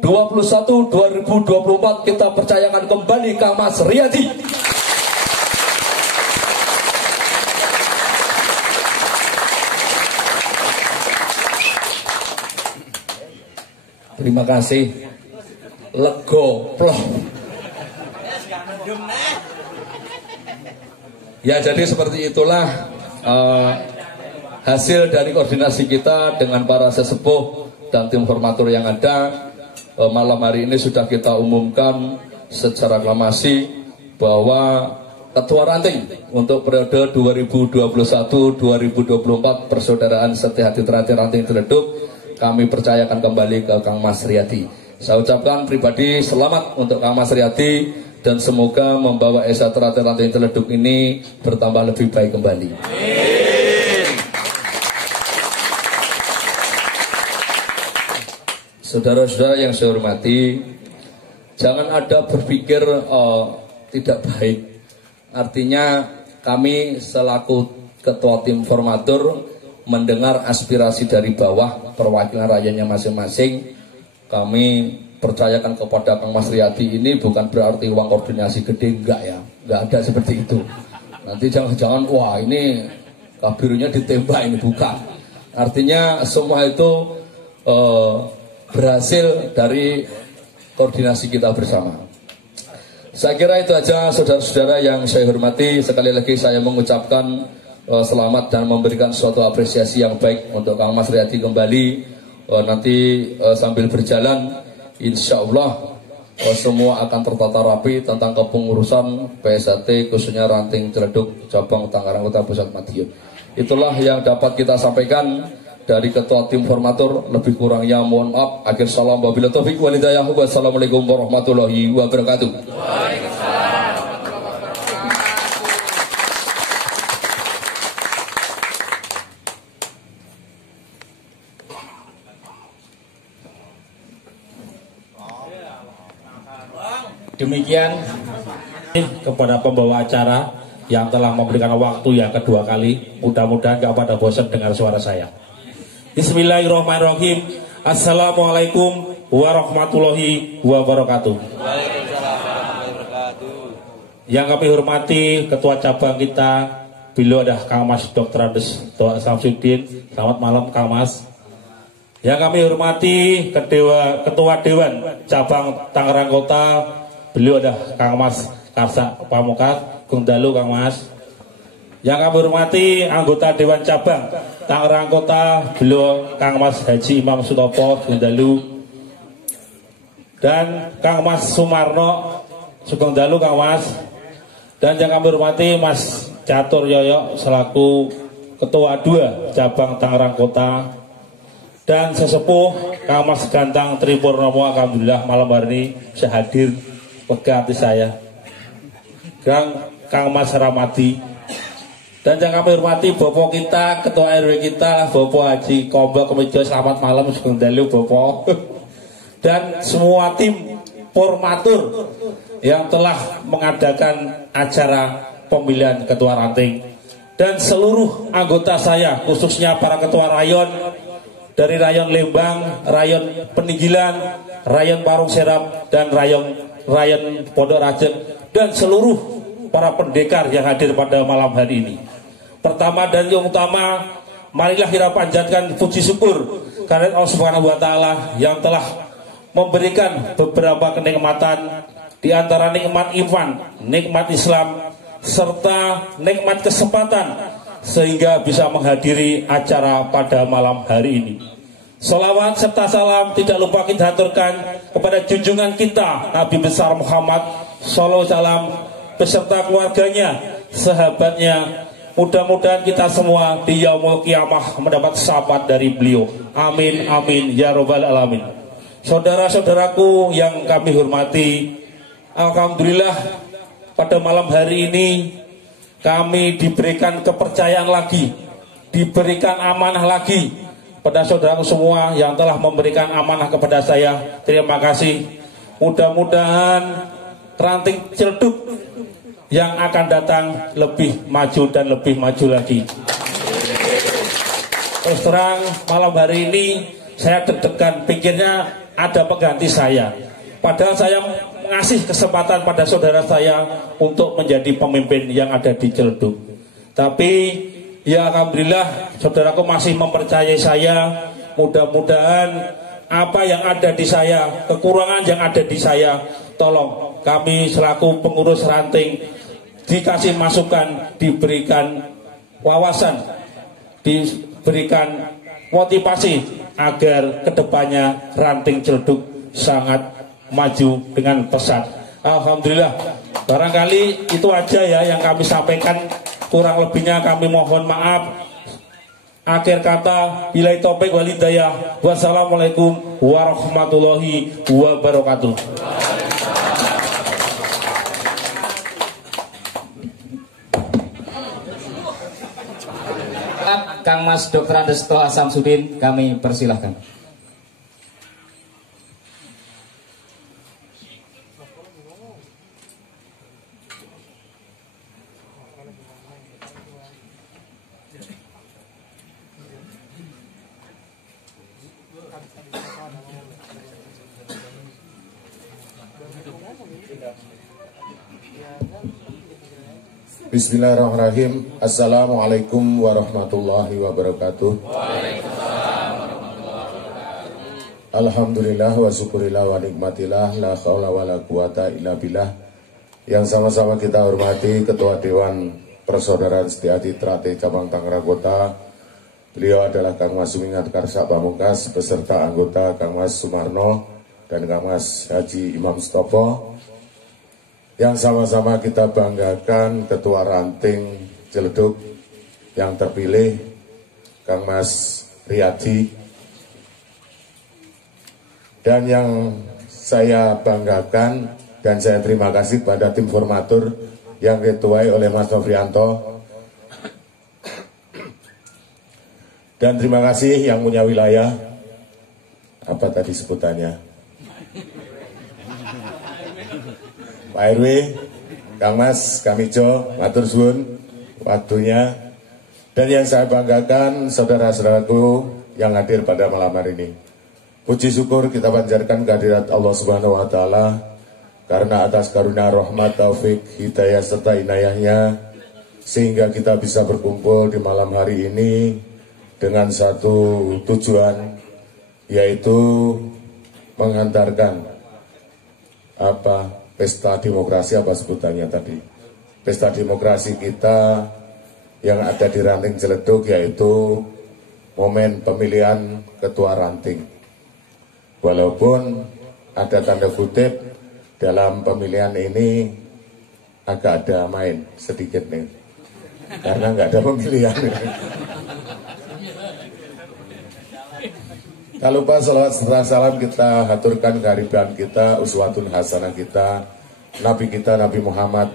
2021-2024 kita percayakan kembali Kang Mas Riyadi. Terima kasih. Lego ploh. Ya, jadi seperti itulah hasil dari koordinasi kita dengan para sesepuh dan tim formatur yang ada. Malam hari ini sudah kita umumkan secara aklamasi bahwa ketua ranting untuk periode 2021-2024 Persaudaraan Setiahati Trate Ranting Ciledug kami percayakan kembali ke Kang Mas Riyadi. Saya ucapkan pribadi selamat untuk Kang Mas Riyadi dan semoga membawa Eksatera Ranting Ciledug ini bertambah lebih baik kembali. Saudara-saudara yang saya hormati, jangan ada berpikir tidak baik. Artinya kami selaku ketua tim formatur mendengar aspirasi dari bawah perwakilan rakyatnya masing-masing. Kami percayakan kepada Kang Mas Riyadi ini bukan berarti uang koordinasi gede, enggak ya, enggak ada seperti itu. Nanti jangan-jangan wah ini kabirunya ditembak, ini bukan. Artinya semua itu berhasil dari koordinasi kita bersama. Saya kira itu aja saudara-saudara yang saya hormati. Sekali lagi saya mengucapkan selamat dan memberikan suatu apresiasi yang baik untuk Kang Mas Riyadi kembali. Nanti sambil berjalan insya Allah semua akan tertata rapi tentang kepengurusan PSAT khususnya Ranting Ciledug cabang Tangerang Kota Pusat Madiun. Itulah yang dapat kita sampaikan dari ketua tim formatur. Lebih kurangnya mohon maaf. Akhir salam wabillahi taufik wal hidayah. Wassalamualaikum warahmatullahi wabarakatuh. Demikian kepada pembawa acara yang telah memberikan waktu yang kedua kali. Mudah-mudahan gak pada bosan dengar suara saya. Bismillahirrahmanirrahim. Assalamualaikum warahmatullahi wabarakatuh. Yang kami hormati ketua cabang kita, beliau ada Kang Mas Dr. Andes Doa Samsudin. Selamat malam Kang Mas. Yang kami hormati ketua Dewan Cabang Tangerang Kota, beliau ada Kang Mas Karsa Pamungkas. Gung Dalu Kang Mas. Yang kami hormati anggota Dewan Cabang Tangerang Kota, beliau Kang Mas Haji Imam Sutopo Gung Dalu, dan Kang Mas Sumarno Sugeng Dalu Kang Mas. Dan yang kami hormati Mas Catur Yoyo selaku Ketua 2 Cabang Tangerang Kota, dan sesepuh Kang Mas Gantang Tripurnomo. Alhamdulillah malam hari ini bisa hadir lega hati saya. Kang Mas Ramadi. Dan yang kami hormati Bapak kita, Ketua RW kita, Bapak Haji Kombo Kemejo. Selamat malam Sugeng Dalu Bapak. Dan semua tim formatur yang telah mengadakan acara pemilihan ketua ranting, dan seluruh anggota saya khususnya para ketua rayon dari rayon Lembang, rayon Peninggilan, rayon Parung Serap, dan rayon Pondok Rajen, dan seluruh para pendekar yang hadir pada malam hari ini. Pertama dan yang utama, marilah kita panjatkan puji syukur karena Allah Subhanahu wa taala yang telah memberikan beberapa kenikmatan, di antara nikmat iman, nikmat Islam, serta nikmat kesempatan sehingga bisa menghadiri acara pada malam hari ini. Salawat serta salam tidak lupa kita haturkan kepada junjungan kita Nabi besar Muhammad sallallahu alaihi wasallam beserta keluarganya, sahabatnya. Mudah-mudahan kita semua di yaumul kiamah mendapat syafaat dari beliau. Amin amin ya robbal alamin. Saudara-saudaraku yang kami hormati, alhamdulillah pada malam hari ini kami diberikan kepercayaan lagi, diberikan amanah lagi pada saudaraku semua yang telah memberikan amanah kepada saya. Terima kasih. Mudah-mudahan Ranting Ciledug yang akan datang lebih maju dan lebih maju lagi. Terus terang malam hari ini saya deg-degan, pikirnya ada pengganti saya. Padahal saya ngasih kesempatan pada saudara saya untuk menjadi pemimpin yang ada di Ciledug. Tapi ya alhamdulillah saudaraku masih mempercayai saya. Mudah-mudahan apa yang ada di saya, kekurangan yang ada di saya, tolong kami selaku pengurus ranting dikasih masukan, diberikan wawasan, diberikan motivasi agar kedepannya Ranting Ciledug sangat maju dengan pesat. Alhamdulillah. Barangkali itu aja ya yang kami sampaikan. Kurang lebihnya kami mohon maaf. Akhir kata, ilai topik walidayah. Wassalamualaikum warahmatullahi wabarakatuh. Kang Mas Dr. Andes Toha Samsudin, kami persilahkan. Bismillahirrahmanirrahim. Assalamualaikum warahmatullahi wabarakatuh. Alhamdulillah wa syukurillah wa nikmatillah, la khawla wa la quwata illa billah. Yang sama-sama kita hormati Ketua Dewan Persaudaraan Setiadi Trate Cabang Tangerang Kota. Beliau adalah Kang Mas Sumingat Karsa Pamungkas beserta anggota Kang Mas Sumarno dan Kang Mas Haji Imam Stopo. Yang sama-sama kita banggakan Ketua Ranting Ciledug yang terpilih Kang Mas Riyadi, dan yang saya banggakan dan saya terima kasih pada tim formatur yang diketuai oleh Mas Nofrianto, dan terima kasih yang punya wilayah, apa tadi sebutannya, Pak RW, Kang Mas, Kang Ijo, matur suwun waktunya. Dan yang saya banggakan saudara-saudaraku yang hadir pada malam hari ini. Puji syukur kita panjatkan kehadirat Allah Subhanahu wa taala karena atas karunia rahmat, taufik, hidayah serta inayahnya sehingga kita bisa berkumpul di malam hari ini dengan satu tujuan, yaitu menghantarkan pesta demokrasi, apa sebutannya tadi, pesta demokrasi kita yang ada di Ranting Ciledug, yaitu momen pemilihan ketua ranting. Walaupun ada tanda kutip dalam pemilihan ini agak ada main sedikit nih, karena nggak ada pemilihan. Tak lupa salawat serta salam kita haturkan kehadiran kita, uswatun hasanah kita, Nabi kita Nabi Muhammad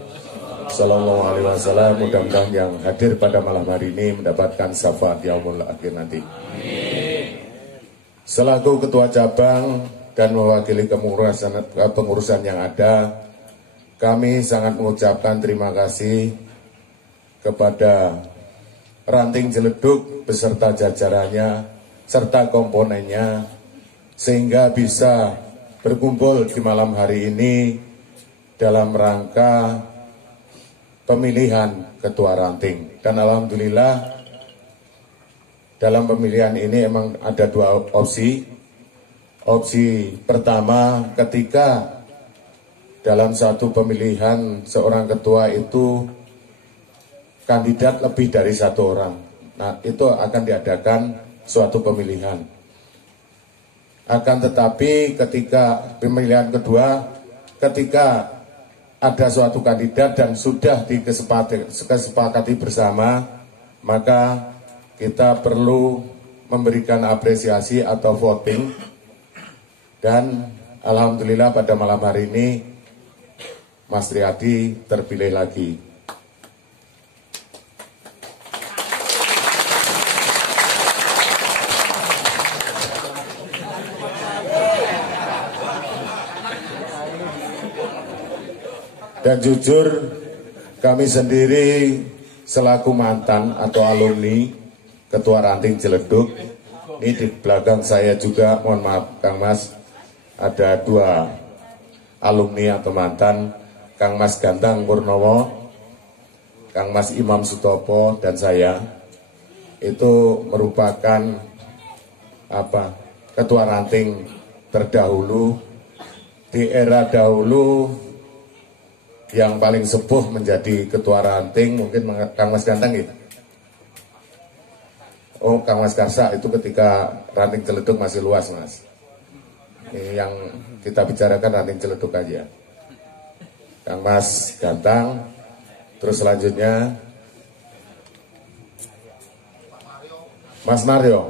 Sallallahu Alaihi Wasallam. Mudah-mudahan yang hadir pada malam hari ini mendapatkan syafaat yaumul akhir nanti. Selaku ketua cabang dan mewakili pengurusan yang ada, kami sangat mengucapkan terima kasih kepada Ranting Ciledug beserta jajarannya serta komponennya, sehingga bisa berkumpul di malam hari ini dalam rangka pemilihan ketua ranting. Dan alhamdulillah dalam pemilihan ini emang ada dua opsi. Opsi pertama, ketika dalam satu pemilihan seorang ketua itu kandidat lebih dari satu orang, nah itu akan diadakan suatu pemilihan. Akan tetapi ketika pemilihan kedua, ketika ada suatu kandidat dan sudah disepakati bersama, maka kita perlu memberikan apresiasi atau voting. Dan alhamdulillah pada malam hari ini Mas Riyadi terpilih lagi. Dan jujur kami sendiri selaku mantan atau alumni Ketua Ranting Ciledug, ini di belakang saya juga, mohon maaf Kang Mas, ada dua alumni atau mantan, Kang Mas Gantang Purnomo, Kang Mas Imam Sutopo, dan saya. Itu merupakan Ketua Ranting terdahulu di era dahulu. Yang paling sepuh menjadi ketua ranting mungkin Kang Mas Ganteng gitu. Oh, Kang Mas Karsa itu ketika Ranting Ciledug masih luas, Mas. Ini yang kita bicarakan Ranting Ciledug aja. Kang Mas Ganteng, terus selanjutnya Mas Naryo.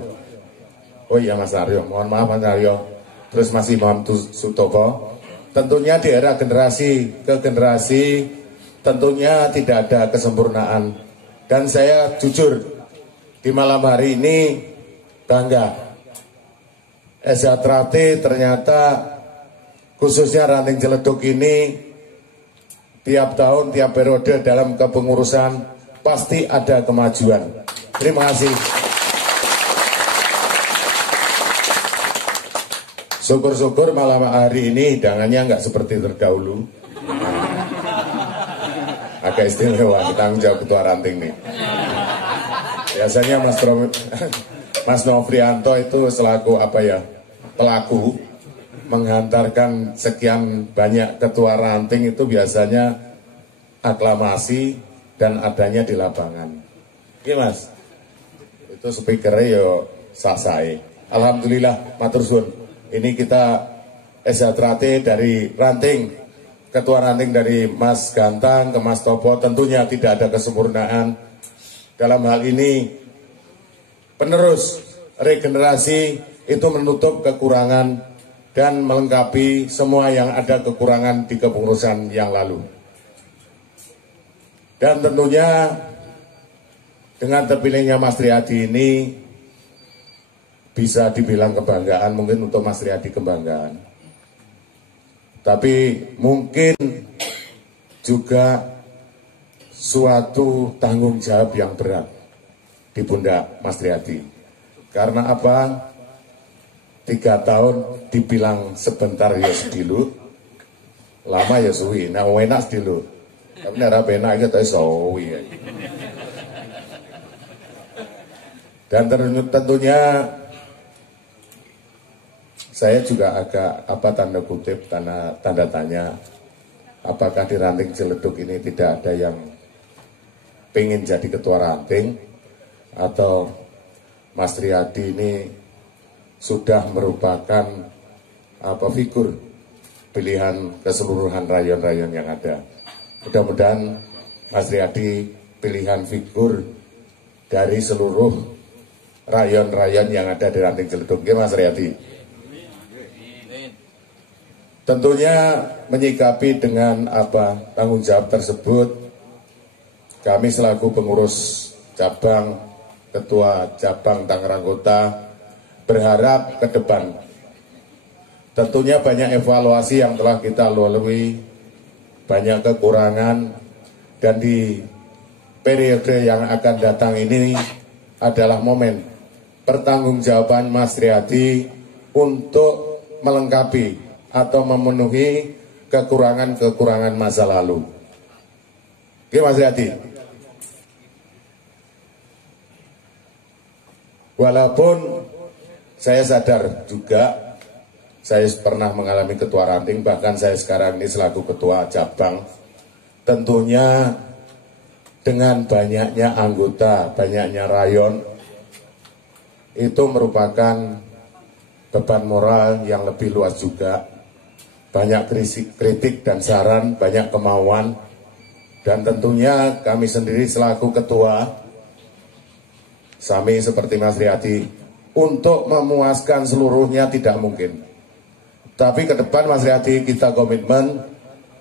Oh iya Mas Naryo, mohon maaf Mas Naryo. Terus Mas Imam Sutopo. Tentunya di era generasi ke generasi tentunya tidak ada kesempurnaan. Dan saya jujur di malam hari ini bangga. SHTRATE ternyata khususnya Ranting Ciledug ini tiap tahun, tiap periode dalam kepengurusan pasti ada kemajuan. Terima kasih. Syukur-syukur malam hari ini hidangannya nggak seperti terdahulu. Agak istimewa, tanggung jawab Ketua Ranting nih. Biasanya Mas Nofrianto itu selaku pelaku menghantarkan sekian banyak Ketua Ranting itu biasanya aklamasi dan adanya di lapangan. Iya Mas, itu speakernya yo sasai. Alhamdulillah, matur suwun. Ini kita SHTRATE dari Ranting, Ketua Ranting dari Mas Gantang ke Mas Topo, tentunya tidak ada kesempurnaan. Dalam hal ini, penerus regenerasi itu menutup kekurangan dan melengkapi semua yang ada kekurangan di kepengurusan yang lalu. Dan tentunya dengan terpilihnya Mas Riyadi ini bisa dibilang kebanggaan, mungkin untuk Mas Riyadi kebanggaan. Tapi mungkin juga suatu tanggung jawab yang berat di pundak Mas Riyadi. Karena apa? 3 tahun dibilang sebentar ya sedilu, lama ya suwi. Nah enak sedilu, tapi nara enak aja tapi suwi. Dan tentunya saya juga agak tanda kutip, tanda tanya, apakah di Ranting Ciledug ini tidak ada yang pengen jadi ketua ranting, atau Mas Riyadi ini sudah merupakan figur pilihan keseluruhan rayon-rayon yang ada. Mudah-mudahan Mas Riyadi pilihan figur dari seluruh rayon-rayon yang ada di Ranting Ciledug. Ya Mas Riyadi. Tentunya menyikapi dengan tanggung jawab tersebut, kami selaku pengurus cabang, Ketua Cabang Tangerang Kota, berharap ke depan tentunya banyak evaluasi yang telah kita lalui, banyak kekurangan, dan di periode yang akan datang ini adalah momen pertanggungjawaban Mas Riyadi untuk melengkapi atau memenuhi kekurangan-kekurangan masa lalu. Oke Mas Riyadi. Walaupun saya sadar juga, saya pernah mengalami ketua ranting, bahkan saya sekarang ini selaku ketua cabang, tentunya dengan banyaknya anggota, banyaknya rayon, itu merupakan beban moral yang lebih luas juga. Banyak kritik dan saran, banyak kemauan, dan tentunya kami sendiri selaku ketua, Sami seperti Mas Riyadi, untuk memuaskan seluruhnya tidak mungkin. Tapi ke depan Mas Riyadi kita komitmen,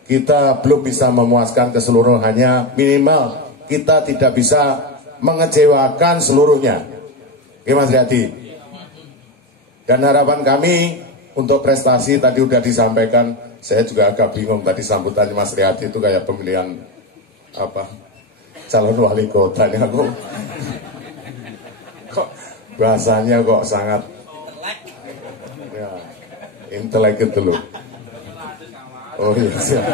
kita belum bisa memuaskan keseluruhannya, minimal kita tidak bisa mengecewakan seluruhnya. Oke Mas Riyadi. Dan harapan kami untuk prestasi tadi udah disampaikan, saya juga agak bingung tadi sambutannya Mas Riyadi itu kayak pemilihan calon wali kota ini, aku kok bahasanya kok sangat ya, intelek gitu loh. Oh iya siap.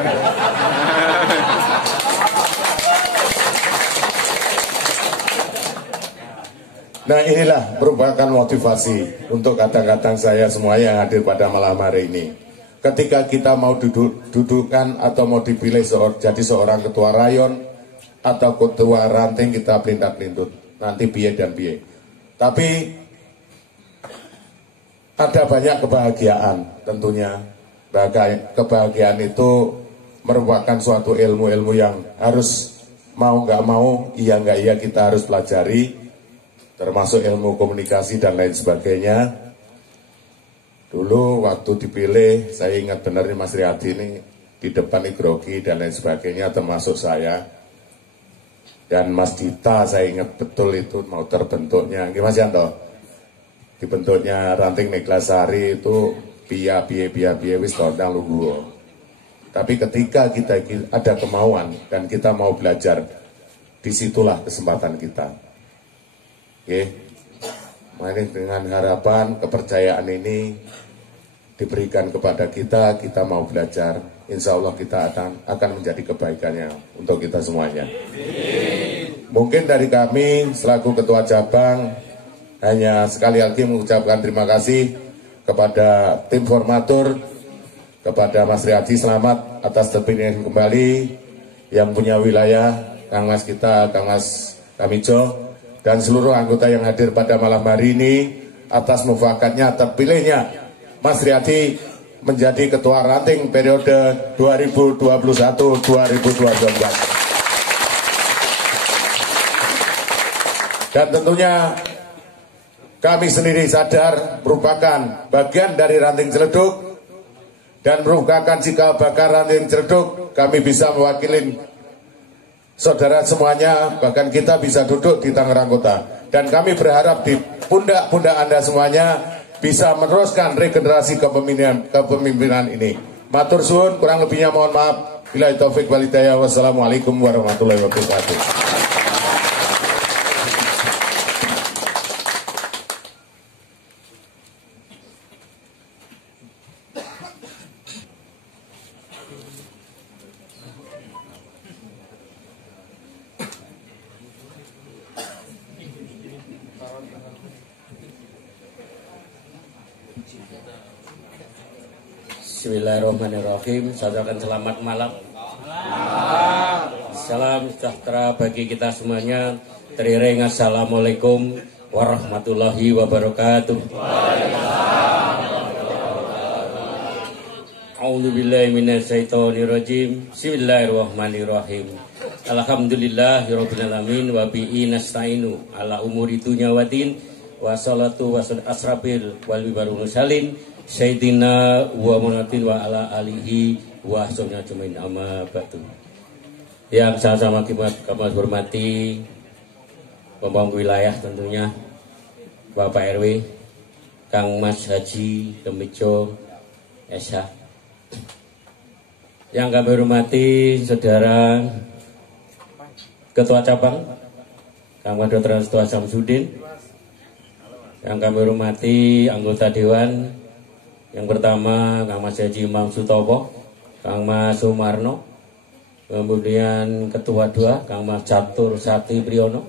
Nah inilah merupakan motivasi untuk kadang-kadang saya semua yang hadir pada malam hari ini. Ketika kita mau dudukan atau mau dipilih jadi seorang ketua rayon atau ketua ranting, kita pelintut-pelintut nanti biye dan biye. Tapi ada banyak kebahagiaan tentunya. Kebahagiaan itu merupakan suatu ilmu-ilmu yang harus mau nggak mau, iya nggak iya kita harus pelajari. termasuk ilmu komunikasi dan lain sebagainya. Dulu waktu dipilih, saya ingat benar nih Mas Riyadi ini di depan nih grogi dan lain sebagainya, termasuk saya. Dan Mas Dita saya ingat betul itu mau terbentuknya, Mas Yanto, dibentuknya Ranting Neglasari itu biaya wis tondang lugu. Tapi ketika kita ada kemauan dan kita mau belajar, disitulah kesempatan kita. Oke, mari dengan harapan kepercayaan ini diberikan kepada kita, kita mau belajar. Insya Allah kita akan menjadi kebaikannya untuk kita semuanya. Mungkin dari kami selaku Ketua Cabang hanya sekali lagi mengucapkan terima kasih kepada tim formatur, kepada Mas Riyadi, selamat atas terpilihnya kembali yang punya wilayah, Kang Mas kita, Kang Mas Kamijo, dan seluruh anggota yang hadir pada malam hari ini atas mufakatnya terpilihnya Mas Riyadi menjadi Ketua Ranting periode 2021-2022. Dan tentunya kami sendiri sadar merupakan bagian dari Ranting Ciledug, dan merupakan cikal bakal Ranting Ciledug. Kami bisa mewakili saudara semuanya, bahkan kita bisa duduk di Tangerang Kota. Dan kami berharap di pundak-pundak Anda semuanya bisa meneruskan regenerasi kepemimpinan ini. Matur suwun, kurang lebihnya mohon maaf. Billahi taufik wal hidayah. Wassalamualaikum warahmatullahi wabarakatuh. Bismillahirrahmanirrahim. Saudarakan selamat malam. Salam sejahtera bagi kita semuanya. Teriring assalamualaikum warahmatullahi wabarakatuh. A'udzubillahi minasyaitonirrajim. Bismillahirrahmanirrahim. Alhamdulillahirabbil alamin wa bihi nasta'inu ala umuri dunya waddin wa salatu wa asrabil wal mursalin Sayyidina wa munatin wa ala alihi wa sahbihi ajmain amma ba'du. Yang sama-sama kami hormati pemangku wilayah tentunya Bapak RW, Kang Mas Haji Kemijo Esa. Yang kami hormati Saudara Ketua Cabang Kang Dr. Ketua Samsudin. Yang kami hormati anggota Dewan. Yang pertama Kang Mas Haji Imam Sutopo, Kang Mas Sumarno, kemudian Ketua 2 Kang Mas Catur Sati Priyono,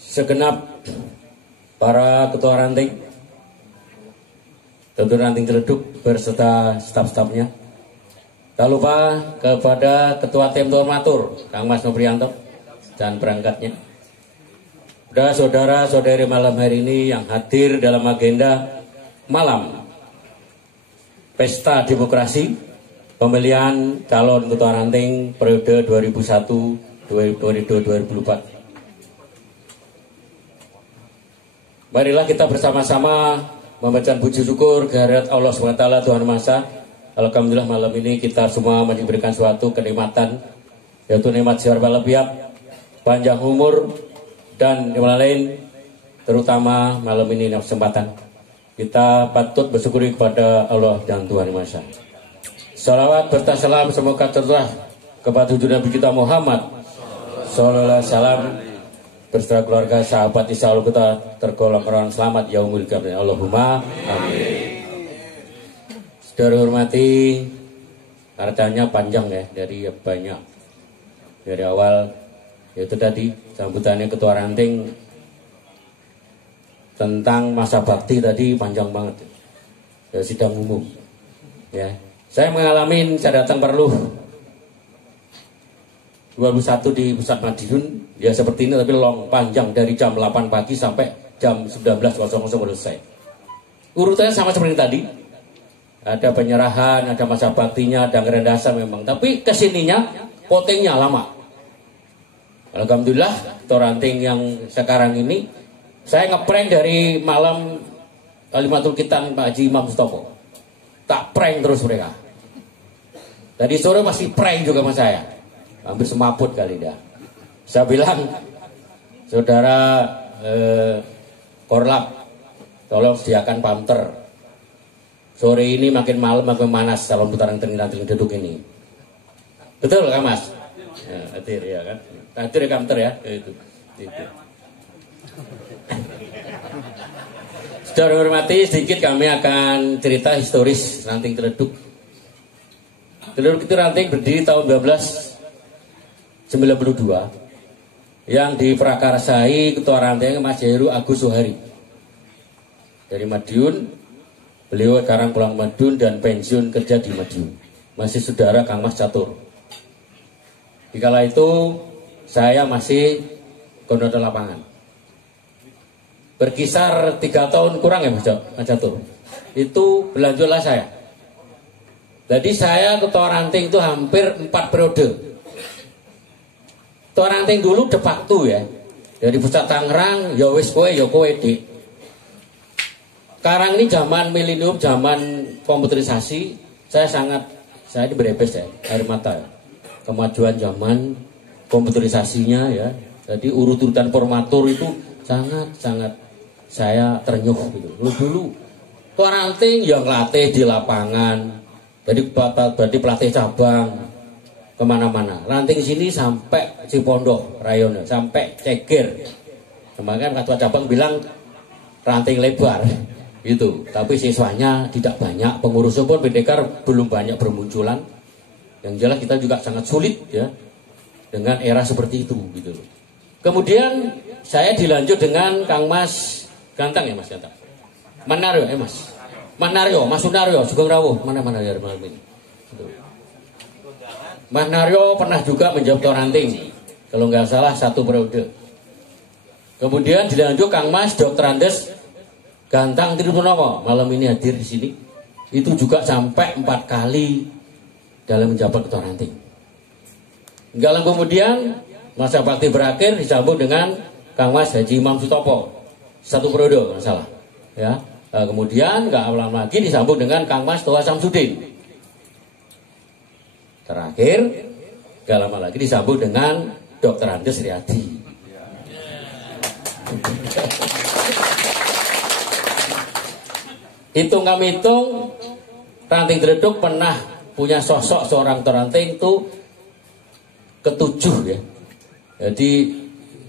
segenap para ketua ranting, tentu Ranting Ciledug berserta staf-stafnya. Tak lupa kepada Ketua Tim Formatur Kang Mas Noprianto dan perangkatnya. Dan saudara-saudari malam hari ini yang hadir dalam agenda malam Pesta Demokrasi pemilihan calon ketua ranting periode 2001-2024. Marilah kita bersama-sama membacaan puji syukur kehadirat Allah SWT Tuhan Maha Esa. Alhamdulillah malam ini kita semua diberikan suatu kenikmatan, yaitu nikmat sehat walafiat, panjang umur, dan yang lain, terutama malam ini kesempatan kita patut bersyukuri kepada Allah dan Tuhan Maha Esa. Salawat berta salam semoga tercurah kepada junjungan Nabi kita Muhammad sallallahu alaihi wasallam beserta keluarga sahabat, insya Allah kita tergolong orang selamat yaumul qiyamah. Allahumma amin. Saudara hormati, artinya panjang ya, dari banyak, dari awal yaitu tadi sambutannya Ketua Ranting tentang masa bakti tadi panjang banget ya, sidang umum ya. Saya mengalami, saya datang perlu 2001 di Pusat Madiun ya seperti ini, tapi long panjang dari jam 8 pagi sampai jam 19.00 selesai. Urutannya sama seperti tadi, ada penyerahan, ada masa baktinya, ada ngerendasan memang, tapi kesininya potengnya lama. Alhamdulillah ketua ranting yang sekarang ini saya ngeprank dari malam Kalimatul Kitan Pak Haji Imam Mustopo. Tak prank terus mereka. Tadi sore masih prank juga sama saya. Hampir semaput kali dah. Saya bilang, saudara Korlap, tolong sediakan pamter. Sore ini makin malam makin panas calon putaran ranting duduk ini. Betul kan Mas? Ya, hadir ya kan? Hadir ya pamter ya, itu. Saudara hormati, sedikit kami akan cerita historis ranting Teleduk. Teleduk itu ranting berdiri tahun 1992 yang diprakarsai ketua ranting Mas Heru Agus Suhari dari Madiun. Beliau sekarang pulang Madiun dan pensiun kerja di Madiun. Masih saudara Kang Mas Catur. Di kala itu saya masih koordinator lapangan. Berkisar 3 tahun kurang ya Mas Catur. Itu berlanjutlah saya. Jadi saya ketua ranting itu hampir 4 periode. Ketua ranting dulu de facto ya. Dari pusat Tangerang, ya wis kowe ya kowe dik. Sekarang ini zaman milenium, zaman komputerisasi, saya ini berebes ya, air mata ya. Kemajuan zaman komputerisasinya ya. Jadi urut-urutan formatur itu sangat saya ternyuh gitu. Dulu ketua ranting yang latih di lapangan. Jadi pelatih cabang kemana-mana. Ranting sini sampai Cipondoh rayonnya, sampai Ceger. Kemarin ketua cabang bilang ranting lebar, gitu. Tapi siswanya tidak banyak, pengurusnya pun pendekar belum banyak bermunculan. Yang jelas kita juga sangat sulit ya dengan era seperti itu, gitu. Kemudian saya dilanjut dengan Kang Mas Gantang ya Mas Gantang. Manario Mas. Manario, Mas Sunario, Sugeng Rawuh, mana ya malam ini. Mas Nario pernah juga menjawab ketua ranting, kalau nggak salah 1 periode. Kemudian dilanjut Kang Mas Dr. Andes Gantang Tripunomo, malam ini hadir di sini. Itu juga sampai 4 kali dalam menjabat ketua ranting. Enggak lama kemudian masa bakti berakhir disambung dengan Kang Mas Haji Imam Sutopo, 1 periode nggak salah. Ya. Kemudian nggak lama lagi disambung dengan Kang Mas Toha Samsudin. Terakhir nggak lama lagi disambung dengan Dr. Andes Riyadi. Hitung kami hitung, ranting Teleduk pernah punya sosok seorang ketua ranting itu ke-7 ya. Jadi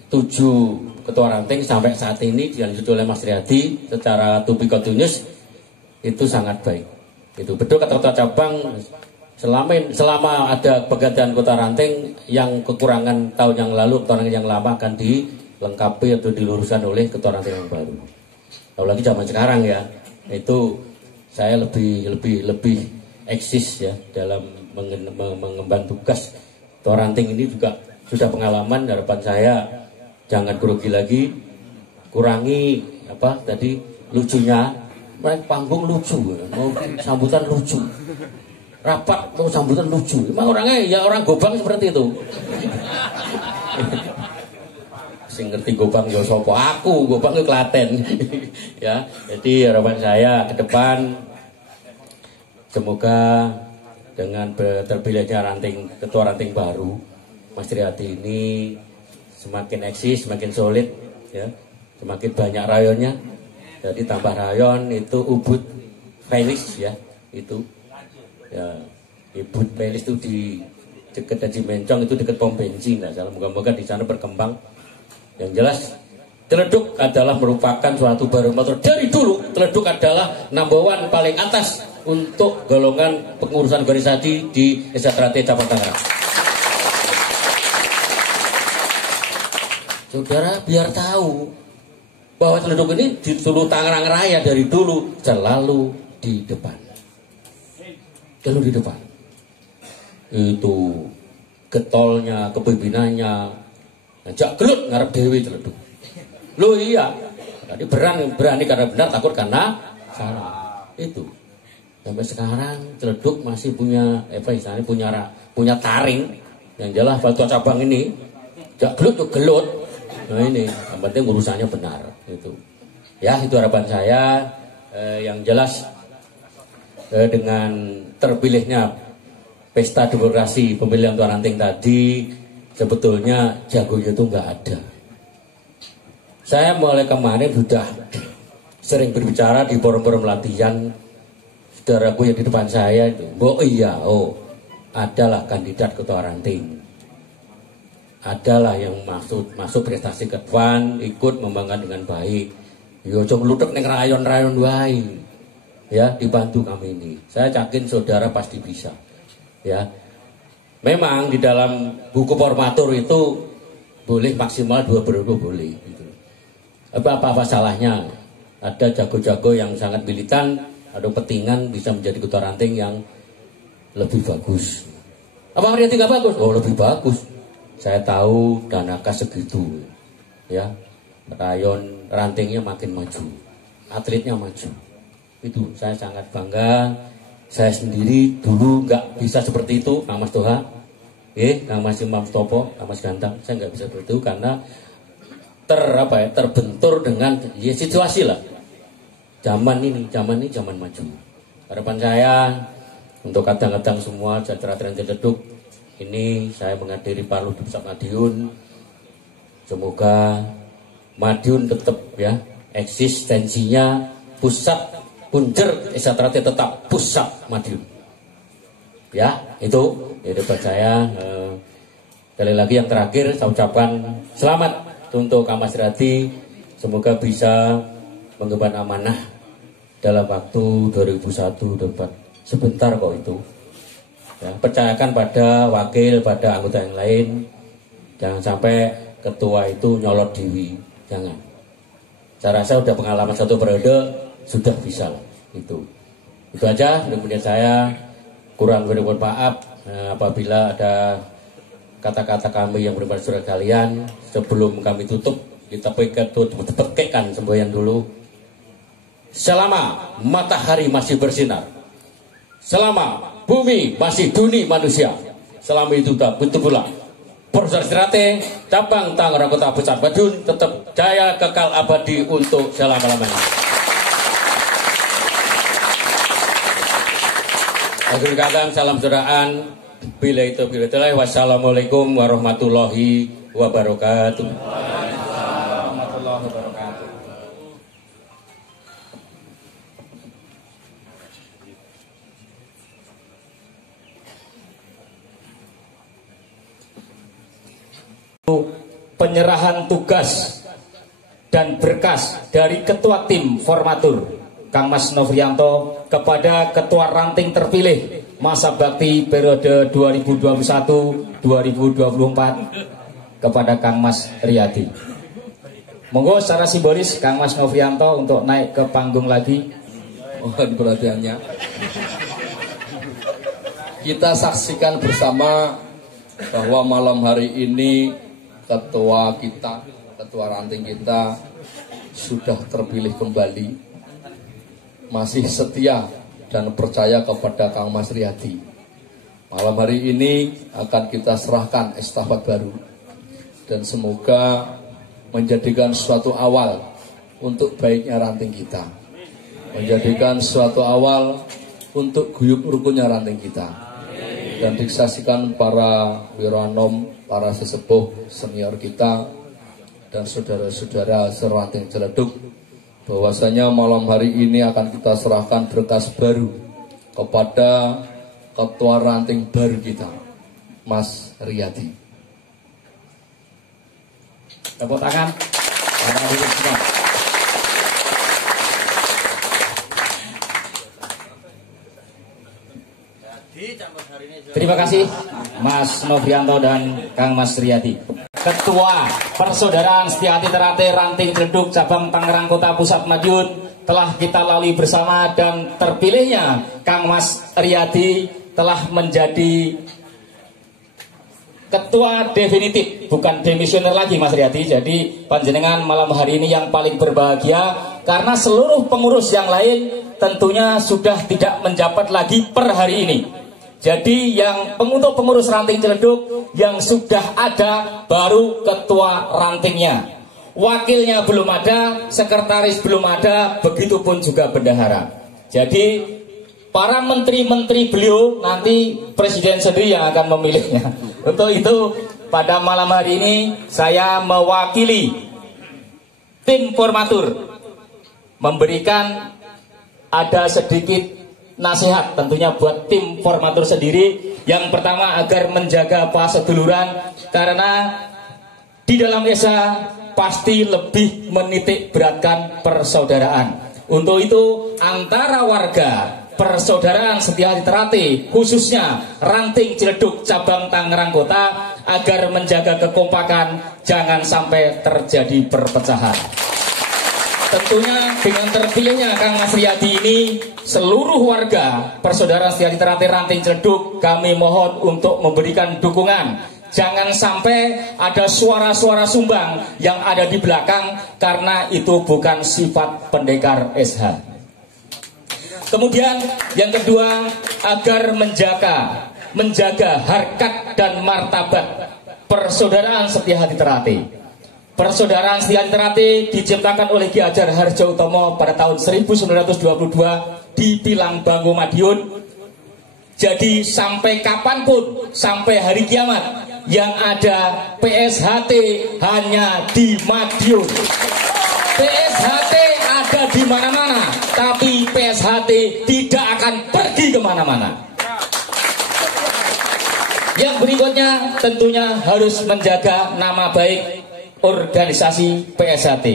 7 ketua ranting sampai saat ini dilanjut oleh Mas Riyadi secara to be continuous itu sangat baik. Itu betul kata ketua cabang, selama ada pergantian ketua ranting yang kekurangan tahun yang lalu, ketua ranting yang lama akan dilengkapi atau diluruskan oleh ketua ranting yang baru. Kalau lagi zaman sekarang ya, itu saya lebih eksis ya dalam mengemban tugas. Ketua ranting ini juga sudah pengalaman, harapan saya jangan grogi lagi, kurangi lucunya. Mereka panggung lucu, mau sambutan lucu, rapat mau sambutan lucu. Emang orangnya ya orang Gobang seperti itu. Sing ngerti Gobang ya sopo, aku Gobang ke Klaten. Ya, jadi harapan saya ke depan semoga dengan terpilihnya ketua ranting baru Mas Riyadi ini semakin eksis, semakin solid, ya, semakin banyak rayonnya. Jadi tambah rayon itu Ubud Felix ya, itu ya Ubud Felix itu di dekat Haji Mencong, itu dekat pom bensin. Nah, moga-moga di sana berkembang. Yang jelas Teleduk adalah merupakan suatu barometer dari dulu. Teleduk adalah number 1 paling atas untuk golongan pengurusan organisasi di SHT Cabang Tangerang. Saudara biar tahu bahwa Teleduk ini di seluruh Tangerang Raya dari dulu selalu di depan. Selalu di depan. Itu getolnya, kepimpinannya, ngajak gelut ngarep dewi Teleduk. Loh iya, tadi berani karena benar, takut karena salah. Itu. Sampai sekarang Teleduk masih punya istilahnya punya taring yang jelas ketua cabang ini Jak gelut tuh gelut. Nah ini, yang penting urusannya benar. Itu. Ya itu harapan saya. Yang jelas dengan terpilihnya pesta demokrasi pemilihan Ketua Ranting tadi, sebetulnya jagonya itu nggak ada. Saya mulai kemarin sudah sering berbicara di forum-forum latihan, saudaraku yang di depan saya itu, adalah kandidat Ketua Ranting. Adalah yang masuk prestasi ketuaan, ikut membanggakan dengan baik. Yo coba lutek neng rayon-rayon wae. Ya, dibantu kami ini. Saya yakin saudara pasti bisa. Ya. Memang di dalam buku formatur itu boleh maksimal 2 periode boleh gitu. Apa salahnya? Ada jago-jago yang sangat militan, ada petingan bisa menjadi Ketua Ranting yang lebih bagus. Apa dia tidak bagus? Oh, lebih bagus. Saya tahu dana kas segitu, ya, rayon rantingnya makin maju, atletnya maju, itu saya sangat bangga. Saya sendiri dulu nggak bisa seperti itu, Kang Mas Toha, Kang Mas Imam Stopo, Kang Mas Gantang, saya nggak bisa seperti itu karena terbentur dengan situasi lah. Zaman ini zaman maju. Harapan saya untuk kadang-kadang semua jajaran Ciledug. Ini saya menghadiri Parlu di Pusat Madiun. Semoga Madiun tetap ya eksistensinya pusat punjer esatrate tetap pusat Madiun. Ya itu buat saya. Sekali lagi yang terakhir saya ucapkan selamat untuk Kang Mas Riyadi. Semoga bisa mengemban amanah dalam waktu 2001-2004. Sebentar kok itu. Ya, percayakan pada wakil, pada anggota yang lain. Jangan sampai ketua itu nyolot diri. Jangan. Saya rasa sudah pengalaman 1 periode sudah bisa itu aja. Kemudian saya kurang berbuat maaf apabila ada kata-kata kami yang berbeda surat kalian. Sebelum kami tutup, kita petikkan semboyan dulu. Selama matahari masih bersinar, selama bumi masih duni manusia, selama itu betul pula Persaudaraan cabang Tangerang Kota Pusat Madiun tetap jaya kekal abadi untuk selama-lamanya. Akhir kata salam saudaraan, bila itu wassalamualaikum warahmatullahi wabarakatuh. Penyerahan tugas dan berkas dari Ketua Tim Formatur Kang Mas Nofrianto kepada Ketua Ranting terpilih masa bakti periode 2021-2024 kepada Kang Mas Riyadi. Monggo secara simbolis Kang Mas Nofrianto untuk naik ke panggung lagi. Mohon perhatiannya. Kita saksikan bersama bahwa malam hari ini ketua kita, ketua ranting kita sudah terpilih kembali, masih setia dan percaya kepada Kang Mas Riyadi. Malam hari ini akan kita serahkan estafet baru dan semoga menjadikan suatu awal untuk baiknya ranting kita, menjadikan suatu awal untuk guyup rukunnya ranting kita, dan disaksikan para wiranom, para sesepuh senior kita dan saudara-saudara seranting Ciledug bahwasanya malam hari ini akan kita serahkan berkas baru kepada ketua ranting baru kita, Mas Riyadi. Tepuk tangan. Terima kasih Mas Nofrianto dan Kang Mas Riyadi. Ketua Persaudaraan Setiati Terate Ranting Ciledug cabang Tangerang Kota Pusat Madiun telah kita lalui bersama dan terpilihnya Kang Mas Riyadi telah menjadi ketua definitif, bukan demisioner lagi Mas Riyadi. Jadi panjenengan malam hari ini yang paling berbahagia karena seluruh pengurus yang lain tentunya sudah tidak menjabat lagi per hari ini. Jadi yang untuk pengurus ranting Ciledug yang sudah ada baru ketua rantingnya. Wakilnya belum ada, sekretaris belum ada, begitupun juga bendahara. Jadi para menteri-menteri beliau nanti presiden sendiri yang akan memilihnya. Untuk itu pada malam hari ini saya mewakili tim formatur memberikan ada sedikit nasihat tentunya buat tim formatur sendiri. Yang pertama agar menjaga paseduluran, karena di dalam ESA pasti lebih menitik beratkan persaudaraan. Untuk itu antara warga persaudaraan Setiahati Terate, khususnya ranting Ciledug cabang Tangerang Kota, agar menjaga kekompakan, jangan sampai terjadi perpecahan. Tentunya dengan terpilihnya Kang Mas Riyadi ini, seluruh warga persaudaraan Setiahati Terate ranting Ciledug kami mohon untuk memberikan dukungan. Jangan sampai ada suara-suara sumbang yang ada di belakang, karena itu bukan sifat pendekar SH. Kemudian yang kedua, agar menjaga harkat dan martabat persaudaraan Setiahati Terate. Persaudaraan Setiahati Terate diciptakan oleh Ki Hajar Harjo Utomo pada tahun 1922 di Tilang Bangku Madiun. Jadi sampai kapanpun, sampai hari kiamat, yang ada PSHT hanya di Madiun. PSHT ada di mana-mana, tapi PSHT tidak akan pergi kemana-mana. Yang berikutnya tentunya harus menjaga nama baik organisasi PSHT.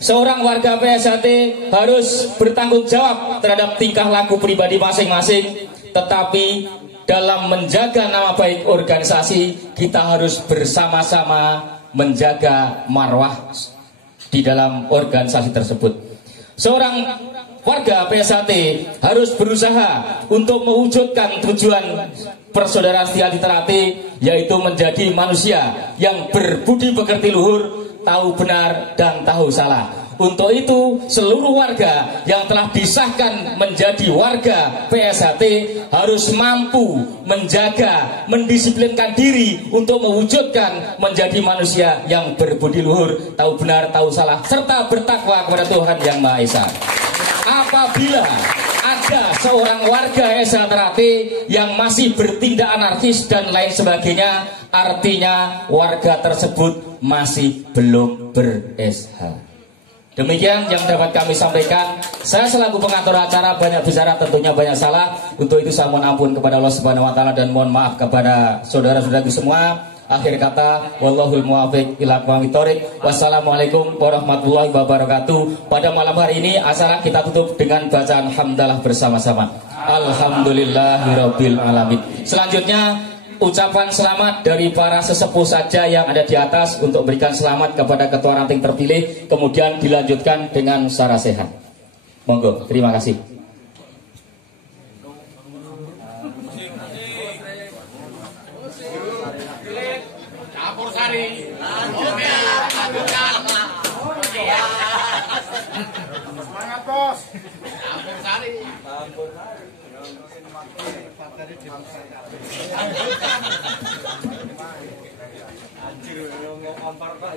Seorang warga PSHT harus bertanggung jawab terhadap tingkah laku pribadi masing-masing, tetapi dalam menjaga nama baik organisasi kita harus bersama-sama menjaga marwah di dalam organisasi tersebut. Seorang warga PSHT harus berusaha untuk mewujudkan tujuan persaudaraan Setiahati Terate, yaitu menjadi manusia yang berbudi pekerti luhur, tahu benar dan tahu salah. Untuk itu seluruh warga yang telah disahkan menjadi warga PSHT harus mampu menjaga, mendisiplinkan diri untuk mewujudkan menjadi manusia yang berbudi luhur, tahu benar, tahu salah, serta bertakwa kepada Tuhan Yang Maha Esa. Apabila ada seorang warga SH Terate yang masih bertindak anarkis dan lain sebagainya, artinya warga tersebut masih belum ber-SH. Demikian yang dapat kami sampaikan. Saya selaku pengatur acara banyak bicara, tentunya banyak salah. Untuk itu saya mohon ampun kepada Allah Subhanahu wa taala dan mohon maaf kepada saudara-saudaraku semua. Akhir kata, wallahul muwaffiq ila aqwamit thoriq. Wassalamualaikum warahmatullahi wabarakatuh. Pada malam hari ini acara kita tutup dengan bacaan hamdalah bersama-sama. Alhamdulillahirabbil alamin. Selanjutnya ucapan selamat dari para sesepuh saja yang ada di atas untuk berikan selamat kepada ketua ranting terpilih, kemudian dilanjutkan dengan sarasehan. Monggo, terima kasih. Campur sari. Semangat bos. Campur sari. Anjir, ngompar Pak.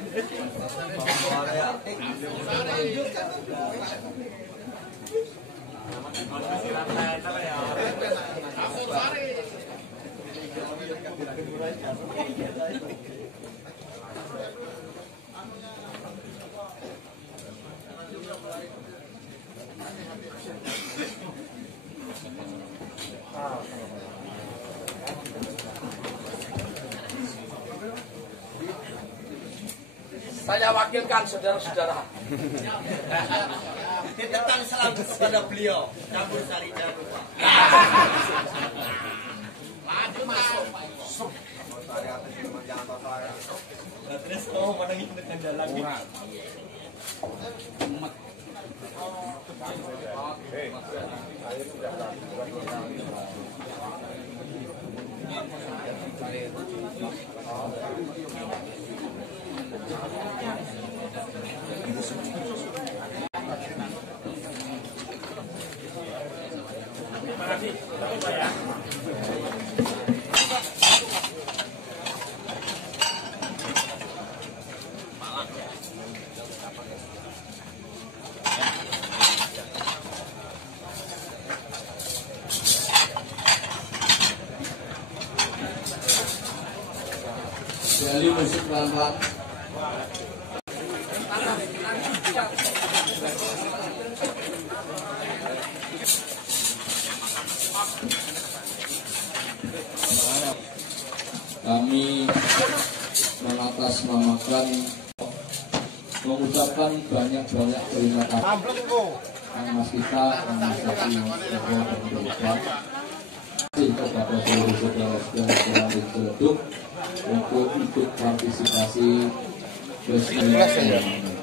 Saya wakilkan saudara-saudara. Titipkan salam kepada beliau. Campur sari jangan lupa. Maju masuk. Terus mau pada ngikutin jalan lagi. Terima kasih. pelan-pelan. Kami mengatasnamakan mengucapkan banyak-banyak terima kasih Mas kita organisasi Jawa dan Indonesia kepada seluruh saudara-saudara di Ciledug untuk ikut partisipasi terima kasih.